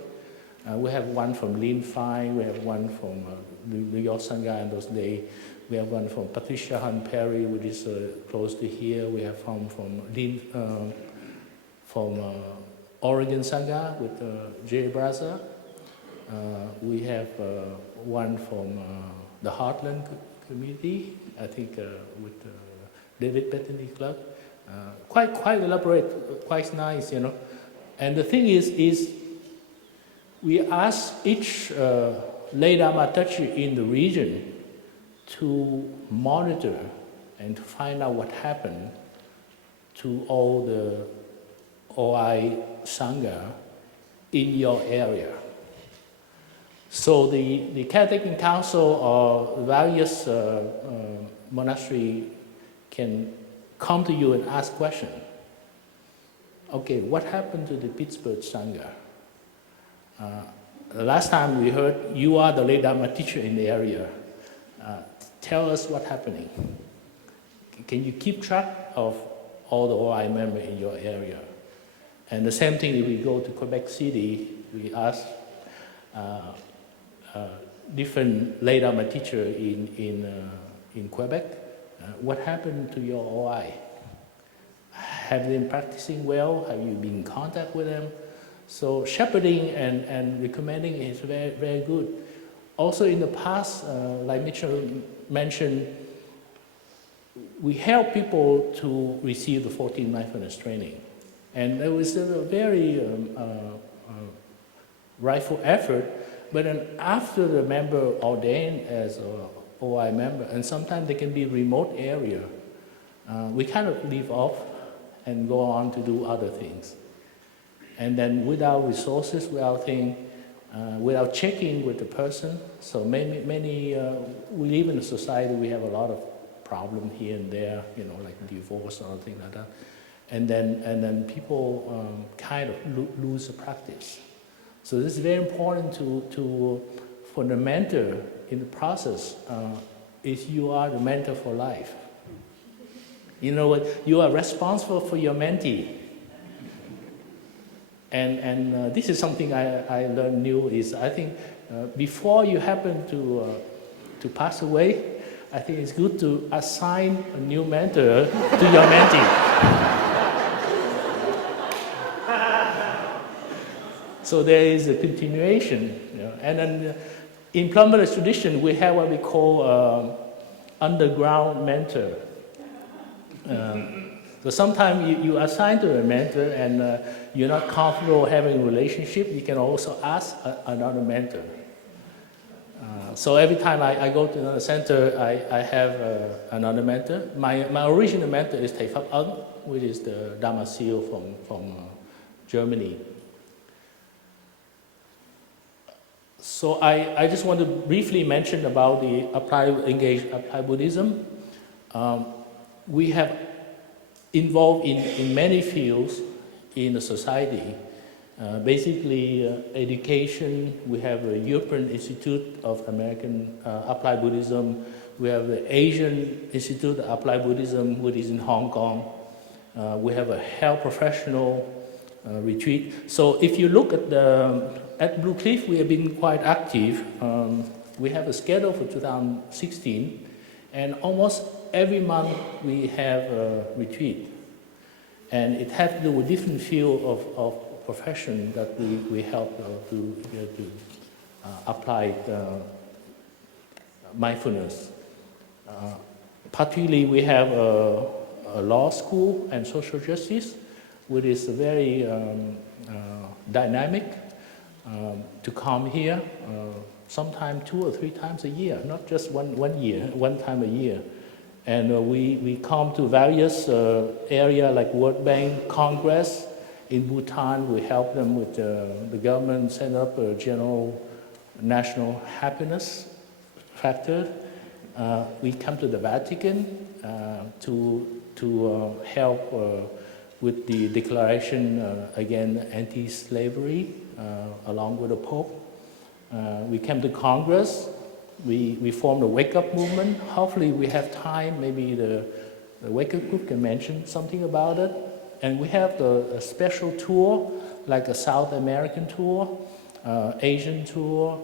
We have one from Lin Fine, we have one from New York Sangha in those days. We have one from Patricia Hunt Perry, which is close to here. We have from Oregon Sangha with Jay Braza. We have one from the Heartland community, I think with David Bethany Clark. Quite elaborate, quite nice, you know. And the thing is we ask each lay Dharma teacher in the region to monitor and to find out what happened to all the OI Sangha in your area. So the caretaking council or various monastery can come to you and ask questions. Okay, what happened to the Pittsburgh Sangha? The last time we heard you are the lay Dharma teacher in the area. Tell us what's happening. Can you keep track of all the OI members in your area? And the same thing if we go to Quebec City, we ask different lay Dharma teacher in Quebec, what happened to your OI? Have they been practicing well? Have you been in contact with them? So shepherding and recommending is very, very good. Also in the past, like Mitchell mentioned, we help people to receive the 14 mindfulness training. And there was a very rightful effort, but then after the member ordained as an OI member, and sometimes they can be remote area, we kind of leave off and go on to do other things. And then without resources, without checking with the person, so many we live in a society, we have a lot of problem here and there, like divorce or things like that. And then people kind of lose the practice. So this is very important for the mentor in the process. Is you are the mentor for life. You know what? You are responsible for your mentee. And this is something I learned new is I think before you happen to pass away, I think it's good to assign a new mentor to your mentee. So there is a continuation. And then in Plum Village tradition, we have what we call underground mentor. So sometimes you assign to a mentor and you're not comfortable having a relationship, you can also ask another mentor. So every time I go to another center, I have another mentor. My original mentor is Thầy Pháp Ấn, which is the Dharma seal from Germany. So I just want to briefly mention about the applied Buddhism. We have involved in many fields in the society. Basically, education, we have a European Institute of American Applied Buddhism. We have the Asian Institute of Applied Buddhism, which is in Hong Kong. We have a health professional retreat. So if you look at Blue Cliff, we have been quite active. We have a schedule for 2016, and almost every month we have a retreat. And it has to do with different field of profession that we help to apply mindfulness. Particularly, we have a law school and social justice, which is very dynamic to come here, sometimes 2 or 3 times a year, not just one time a year. And we come to various areas like World Bank Congress. In Bhutan, we help them with the government set up a general national happiness factor. We come to the Vatican to help with the declaration against anti-slavery along with the Pope. We came to Congress. We formed a wake-up movement. Hopefully we have time, maybe the wake-up group can mention something about it. And we have a special tour, like a South American tour, Asian tour.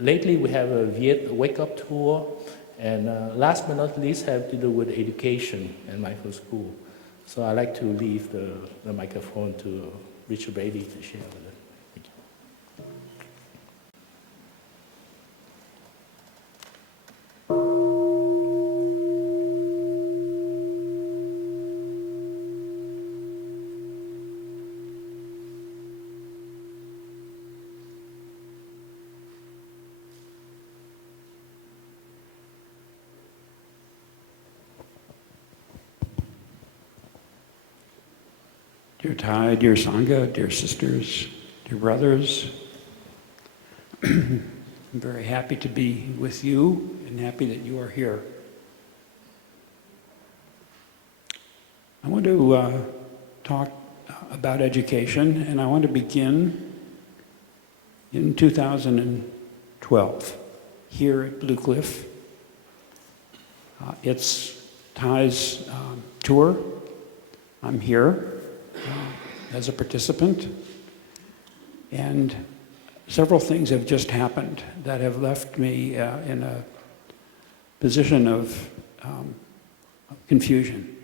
Lately we have a Viet wake-up tour. And last but not least, have to do with education and mindful school. So I'd like to leave the microphone to Richard Brady to share with it. Thank you. Dear Thai, dear Sangha, dear sisters, dear brothers, I'm very happy to be with you and happy that you are here. I want to talk about education, and I want to begin in 2012 here at Blue Cliff. It's Thai's tour. I'm here as a participant, and several things have just happened that have left me in a position of confusion.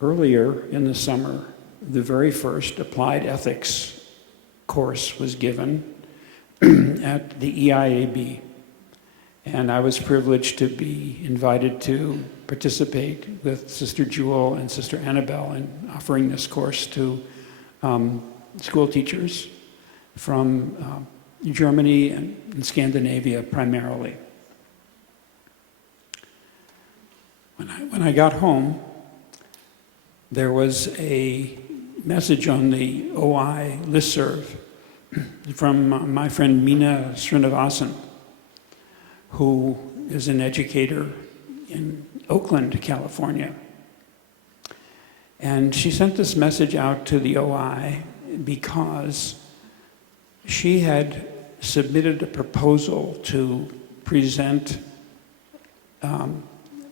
Earlier in the summer, the very first applied ethics course was given at the EIAB, and I was privileged to be invited to participate with Sister Jewel and Sister Annabelle in offering this course to school teachers from Germany and Scandinavia primarily. When I got home, there was a message on the OI listserv from my friend Meena Srinivasan, who is an educator in Oakland, California. And she sent this message out to the OI because she had submitted a proposal to present,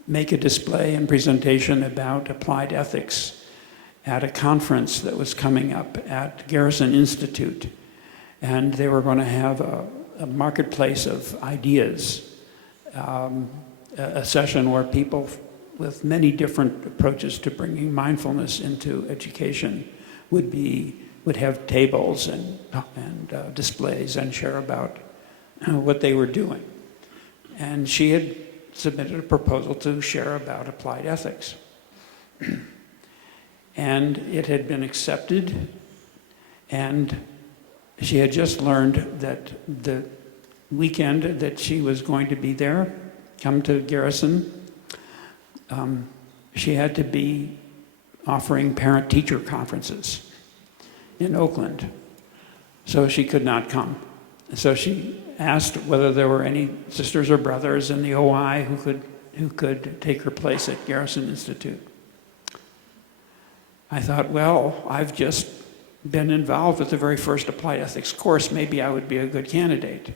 make a display and presentation about applied ethics at a conference that was coming up at Garrison Institute. And they were going to have a marketplace of ideas, a session where people with many different approaches to bringing mindfulness into education would have tables and displays and share about what they were doing. And she had submitted a proposal to share about applied ethics. And it had been accepted, and she had just learned that the weekend that she was going to be there, come to Garrison, she had to be offering parent-teacher conferences in Oakland, so she could not come. So she asked whether there were any sisters or brothers in the OI who could take her place at Garrison Institute. I thought, well, I've just been involved with the very first applied ethics course. Maybe I would be a good candidate.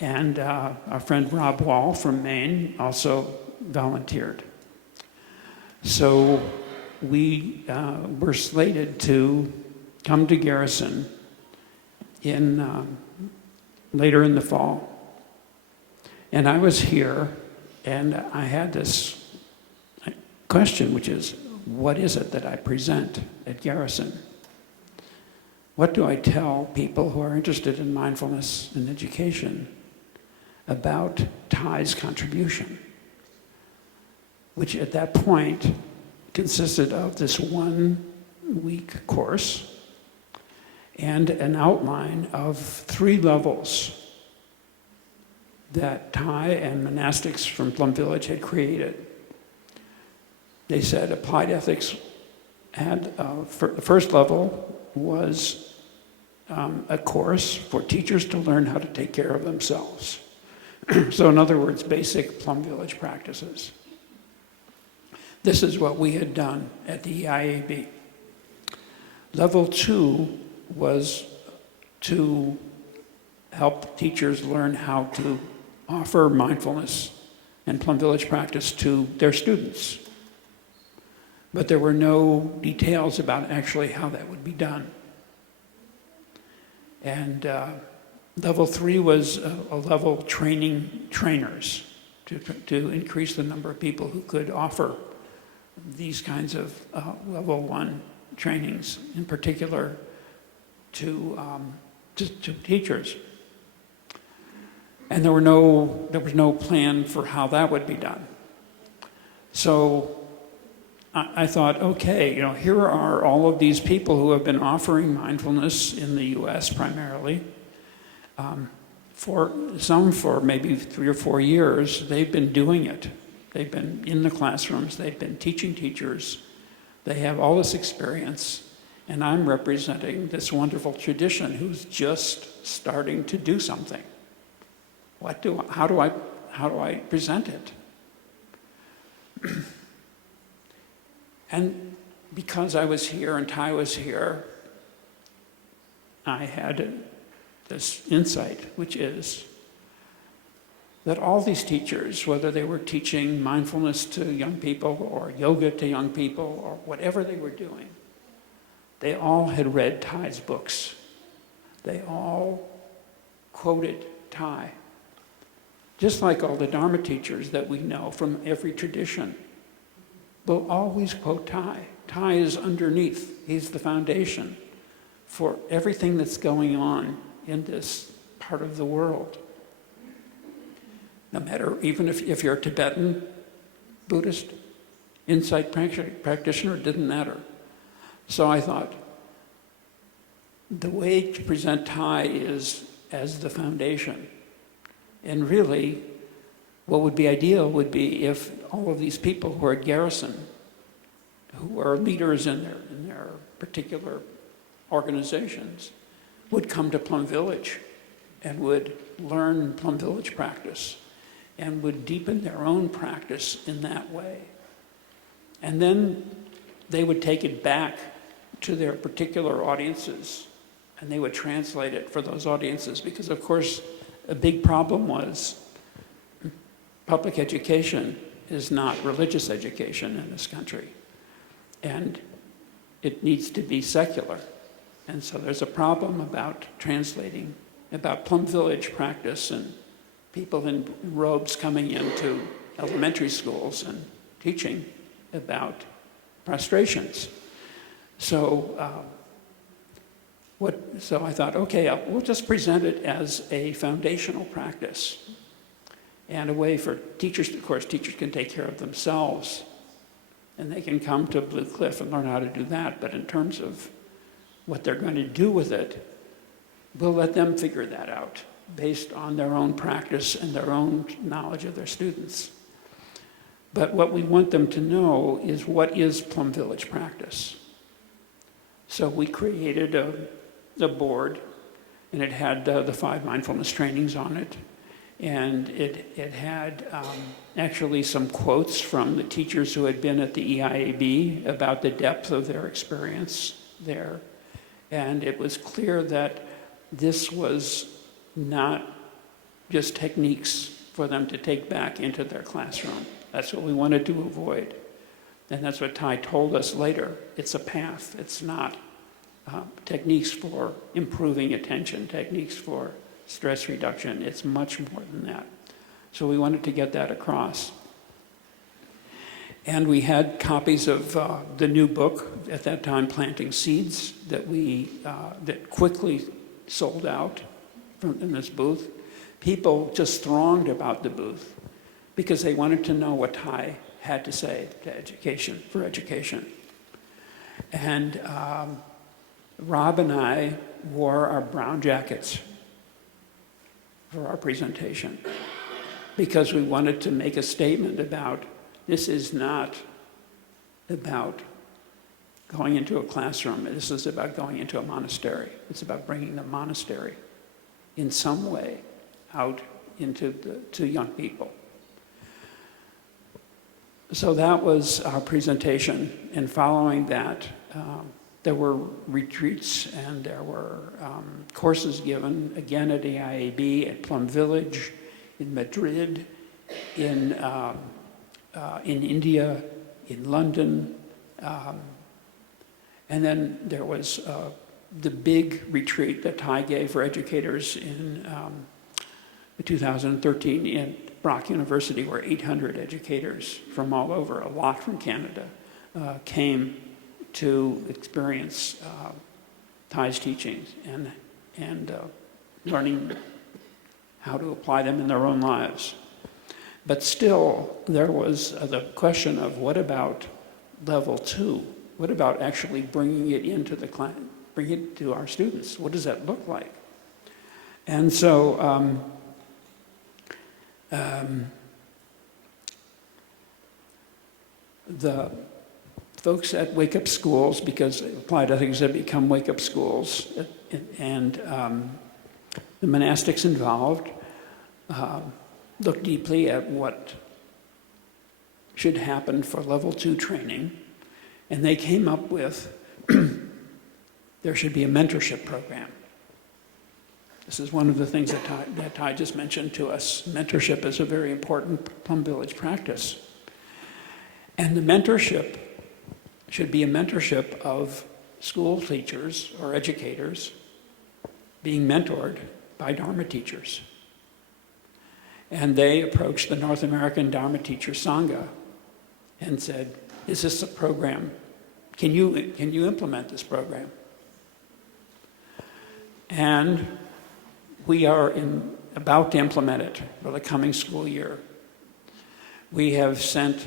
And our friend Rob Wall from Maine also volunteered. So we were slated to come to Garrison later in the fall. And I was here, and I had this question, which is, what is it that I present at Garrison? What do I tell people who are interested in mindfulness and education about Thay's contribution, which at that point consisted of this 1-week course and an outline of 3 levels that Thay and monastics from Plum Village had created. They said applied ethics had, the first level was a course for teachers to learn how to take care of themselves. So in other words, basic Plum Village practices. This is what we had done at the EIAB. Level 2 was to help teachers learn how to offer mindfulness and Plum Village practice to their students. But there were no details about actually how that would be done. And level 3 was a level training trainers to increase the number of people who could offer these kinds of level 1 trainings, in particular to teachers. And there was no plan for how that would be done. So I thought, okay, here are all of these people who have been offering mindfulness in the U.S. primarily. For maybe 3 or 4 years, they've been doing it. They've been in the classrooms, they've been teaching teachers. They have all this experience, and I'm representing this wonderful tradition who's just starting to do something. How do I present it? And because I was here and Thay was here, I had this insight, which is that all these teachers, whether they were teaching mindfulness to young people or yoga to young people or whatever they were doing, they all had read Thay's books. They all quoted Thay. Just like all the Dharma teachers that we know from every tradition will always quote Thay. Thay is underneath. He's the foundation for everything that's going on in this part of the world. No matter, even if you're a Tibetan, Buddhist, insight practitioner, it didn't matter. So I thought, the way to present Thay is as the foundation. And really, what would be ideal would be if all of these people who are at Garrison, who are leaders in their particular organizations, would come to Plum Village and would learn Plum Village practice and would deepen their own practice in that way. And then they would take it back to their particular audiences, and they would translate it for those audiences, because of course a big problem was public education is not religious education in this country, and it needs to be secular. And so there's a problem about translating, about Plum Village practice and people in robes coming into elementary schools and teaching about prostrations. So I thought, okay, we'll just present it as a foundational practice and a way for teachers. Of course, teachers can take care of themselves, and they can come to Blue Cliff and learn how to do that. But in terms of what they're going to do with it, we'll let them figure that out based on their own practice and their own knowledge of their students. But what we want them to know is, what is Plum Village practice? So we created a board, and it had the 5 mindfulness trainings on it. And it had actually some quotes from the teachers who had been at the EIAB about the depth of their experience there. And it was clear that this was not just techniques for them to take back into their classroom. That's what we wanted to avoid. And that's what Thai told us later. It's a path. It's not techniques for improving attention, techniques for stress reduction. It's much more than that. So we wanted to get that across. And we had copies of the new book, at that time, Planting Seeds, that that quickly sold out in this booth. People just thronged about the booth because they wanted to know what Thai had to say for education. And Rob and I wore our brown jackets for our presentation because we wanted to make a statement about, this is not about going into a classroom. This is about going into a monastery. It's about bringing the monastery in some way out to young people. So that was our presentation, and following that, there were retreats and there were courses given, again at EIAB, at Plum Village, in Madrid, in India, in London. And then there was the big retreat that Thai gave for educators in 2013 in Brock University, where 800 educators from all over, a lot from Canada, came to experience Thai's teachings and learning how to apply them in their own lives. But still, there was the question of, what about level 2? What about actually bringing it into the class, bringing it to our students? What does that look like? And so the folks at Wake Up Schools, because applied ethics had become Wake Up Schools, and the monastics involved looked deeply at what should happen for level 2 training, and they came up with there should be a mentorship program. This is one of the things that Thai just mentioned to us. Mentorship is a very important Plum Village practice. And the mentorship should be a mentorship of school teachers or educators being mentored by Dharma teachers. And they approached the North American Dharma Teacher Sangha and said, is this a program? Can you implement this program? And we are about to implement it for the coming school year. We have sent,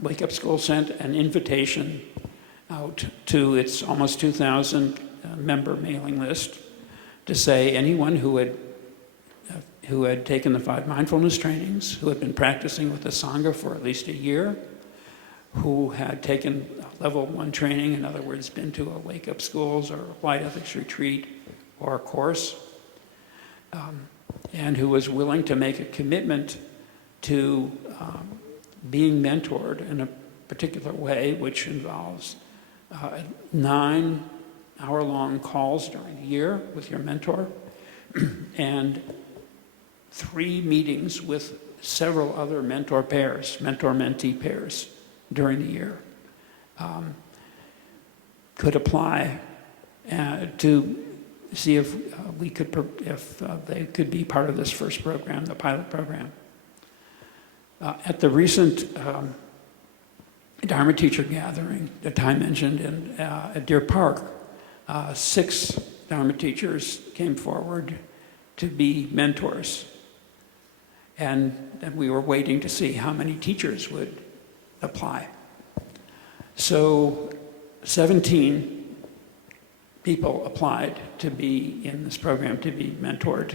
Wake Up School sent an invitation out to its almost 2,000 member mailing list to say anyone who had taken the 5 mindfulness trainings, who had been practicing with the Sangha for at least a year, who had taken level 1 training, in other words, been to a Wake Up Schools or applied ethics retreat or a course, and who was willing to make a commitment to being mentored in a particular way, which involves 9 hour-long calls during the year with your mentor, and 3 meetings with several other mentor pairs, mentor-mentee pairs during the year. Could apply to see if they could be part of this first program, the pilot program. At the recent Dharma teacher gathering that I mentioned at Deer Park, 6 Dharma teachers came forward to be mentors. And we were waiting to see how many teachers would apply. So 17 people applied to be in this program, to be mentored.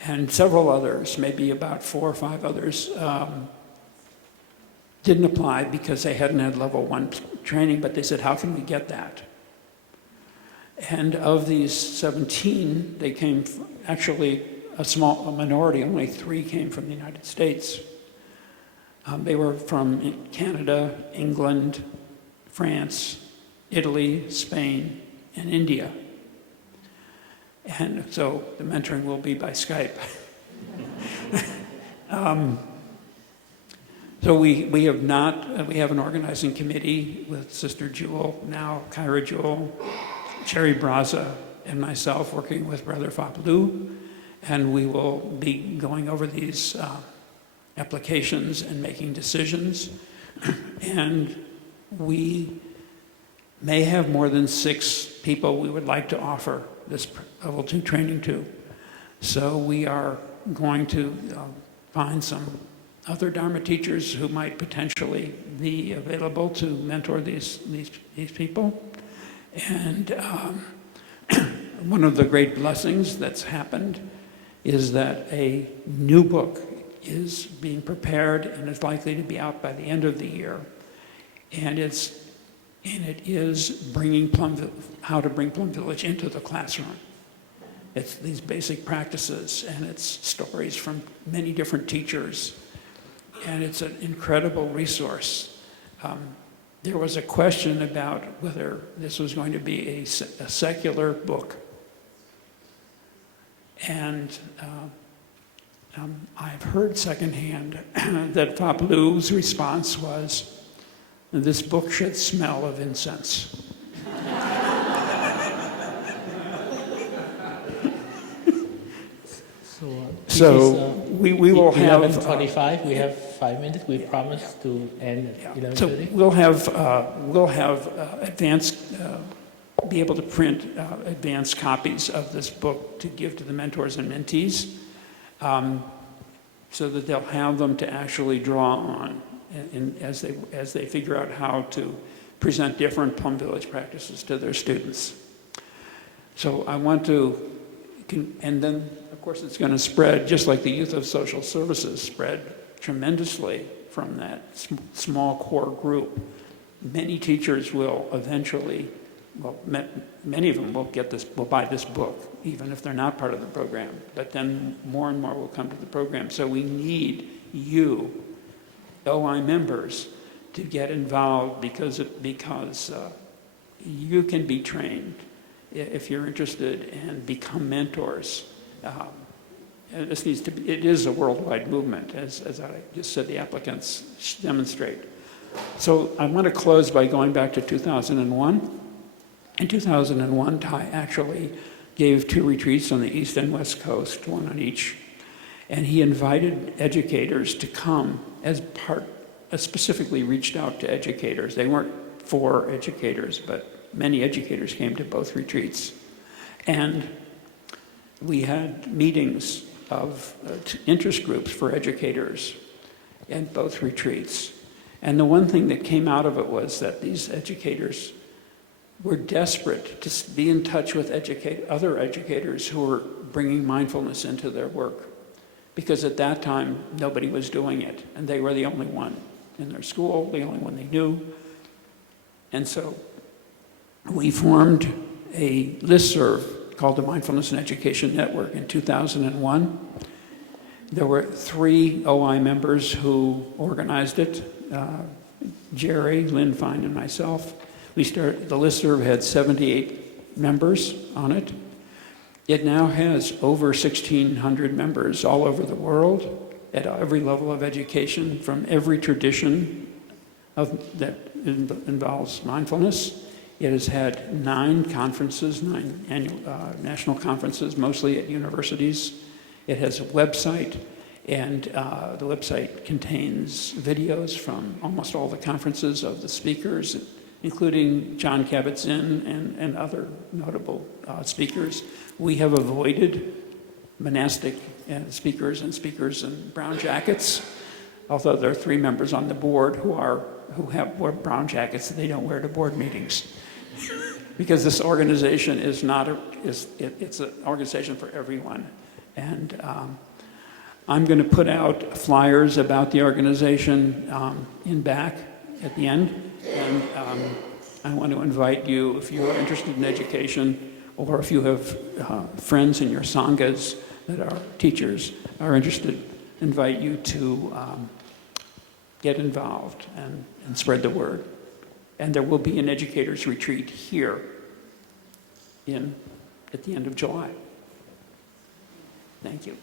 And several others, maybe about 4 or 5 others, didn't apply because they hadn't had level 1 training, but they said, how can we get that? And of these 17, they came, actually a minority, only 3 came from the United States. They were from Canada, England, France, Italy, Spain, and India. And so the mentoring will be by Skype. So we have an organizing committee with Sister Jewel, now Kyra Jewel, Cherry Braza, and myself working with Brother Fapalu, and we will be going over these applications and making decisions. And we may have more than 6 people we would like to offer this level 2 training to. So we are going to find some other Dharma teachers who might potentially be available to mentor these people. And one of the great blessings that's happened is that a new book is being prepared and is likely to be out by the end of the year. And it is bringing how to bring Plum Village into the classroom. It's these basic practices, and it's stories from many different teachers. And it's an incredible resource. There was a question about whether this was going to be a secular book. And I've heard secondhand that Papalu's response was, this book should smell of incense. So we will have 11:25. We have 5 minutes. We promised to end at 11:30. So we'll have advanced, be able to print advanced copies of this book to give to the mentors and mentees, so that they'll have them to actually draw on, as they figure out how to present different Plum Village practices to their students. So I want to, and then of course it's going to spread, just like the Youth of Social Services spread tremendously from that small core group. Many teachers will eventually, well, many of them will buy this book, even if they're not part of the program. But then more and more will come to the program. So we need you, OI members, to get involved because you can be trained if you're interested and become mentors. This needs to be, it is a worldwide movement, as I just said, the applicants demonstrate. So I want to close by going back to 2001. In 2001, Ty actually gave 2 retreats on the East and West Coast, 1 on each. And he invited educators to come specifically reached out to educators. They weren't for educators, but many educators came to both retreats. And we had meetings of interest groups for educators at both retreats. And the one thing that came out of it was that these educators were desperate to be in touch with other educators who were bringing mindfulness into their work. Because at that time, nobody was doing it, and they were the only one in their school, the only one they knew. And so we formed a listserv called the Mindfulness and Education Network in 2001. There were 3 OI members who organized it, Jerry, Lynn Fine, and myself. The listserv had 78 members on it. It now has over 1,600 members all over the world at every level of education, from every tradition that involves mindfulness. It has had 9 conferences, 9 annual national conferences, mostly at universities. It has a website, and the website contains videos from almost all the conferences of the speakers, including John Kabat-Zinn and other notable speakers. We have avoided monastic speakers in brown jackets, although there are 3 members on the board who wear brown jackets that they don't wear to board meetings. Because this organization is not it's an organization for everyone. And I'm going to put out flyers about the organization in back at the end. And I want to invite you, if you are interested in education, or if you have friends in your sanghas that are teachers, are interested, invite you to get involved and spread the word. And there will be an educators retreat here at the end of July. Thank you.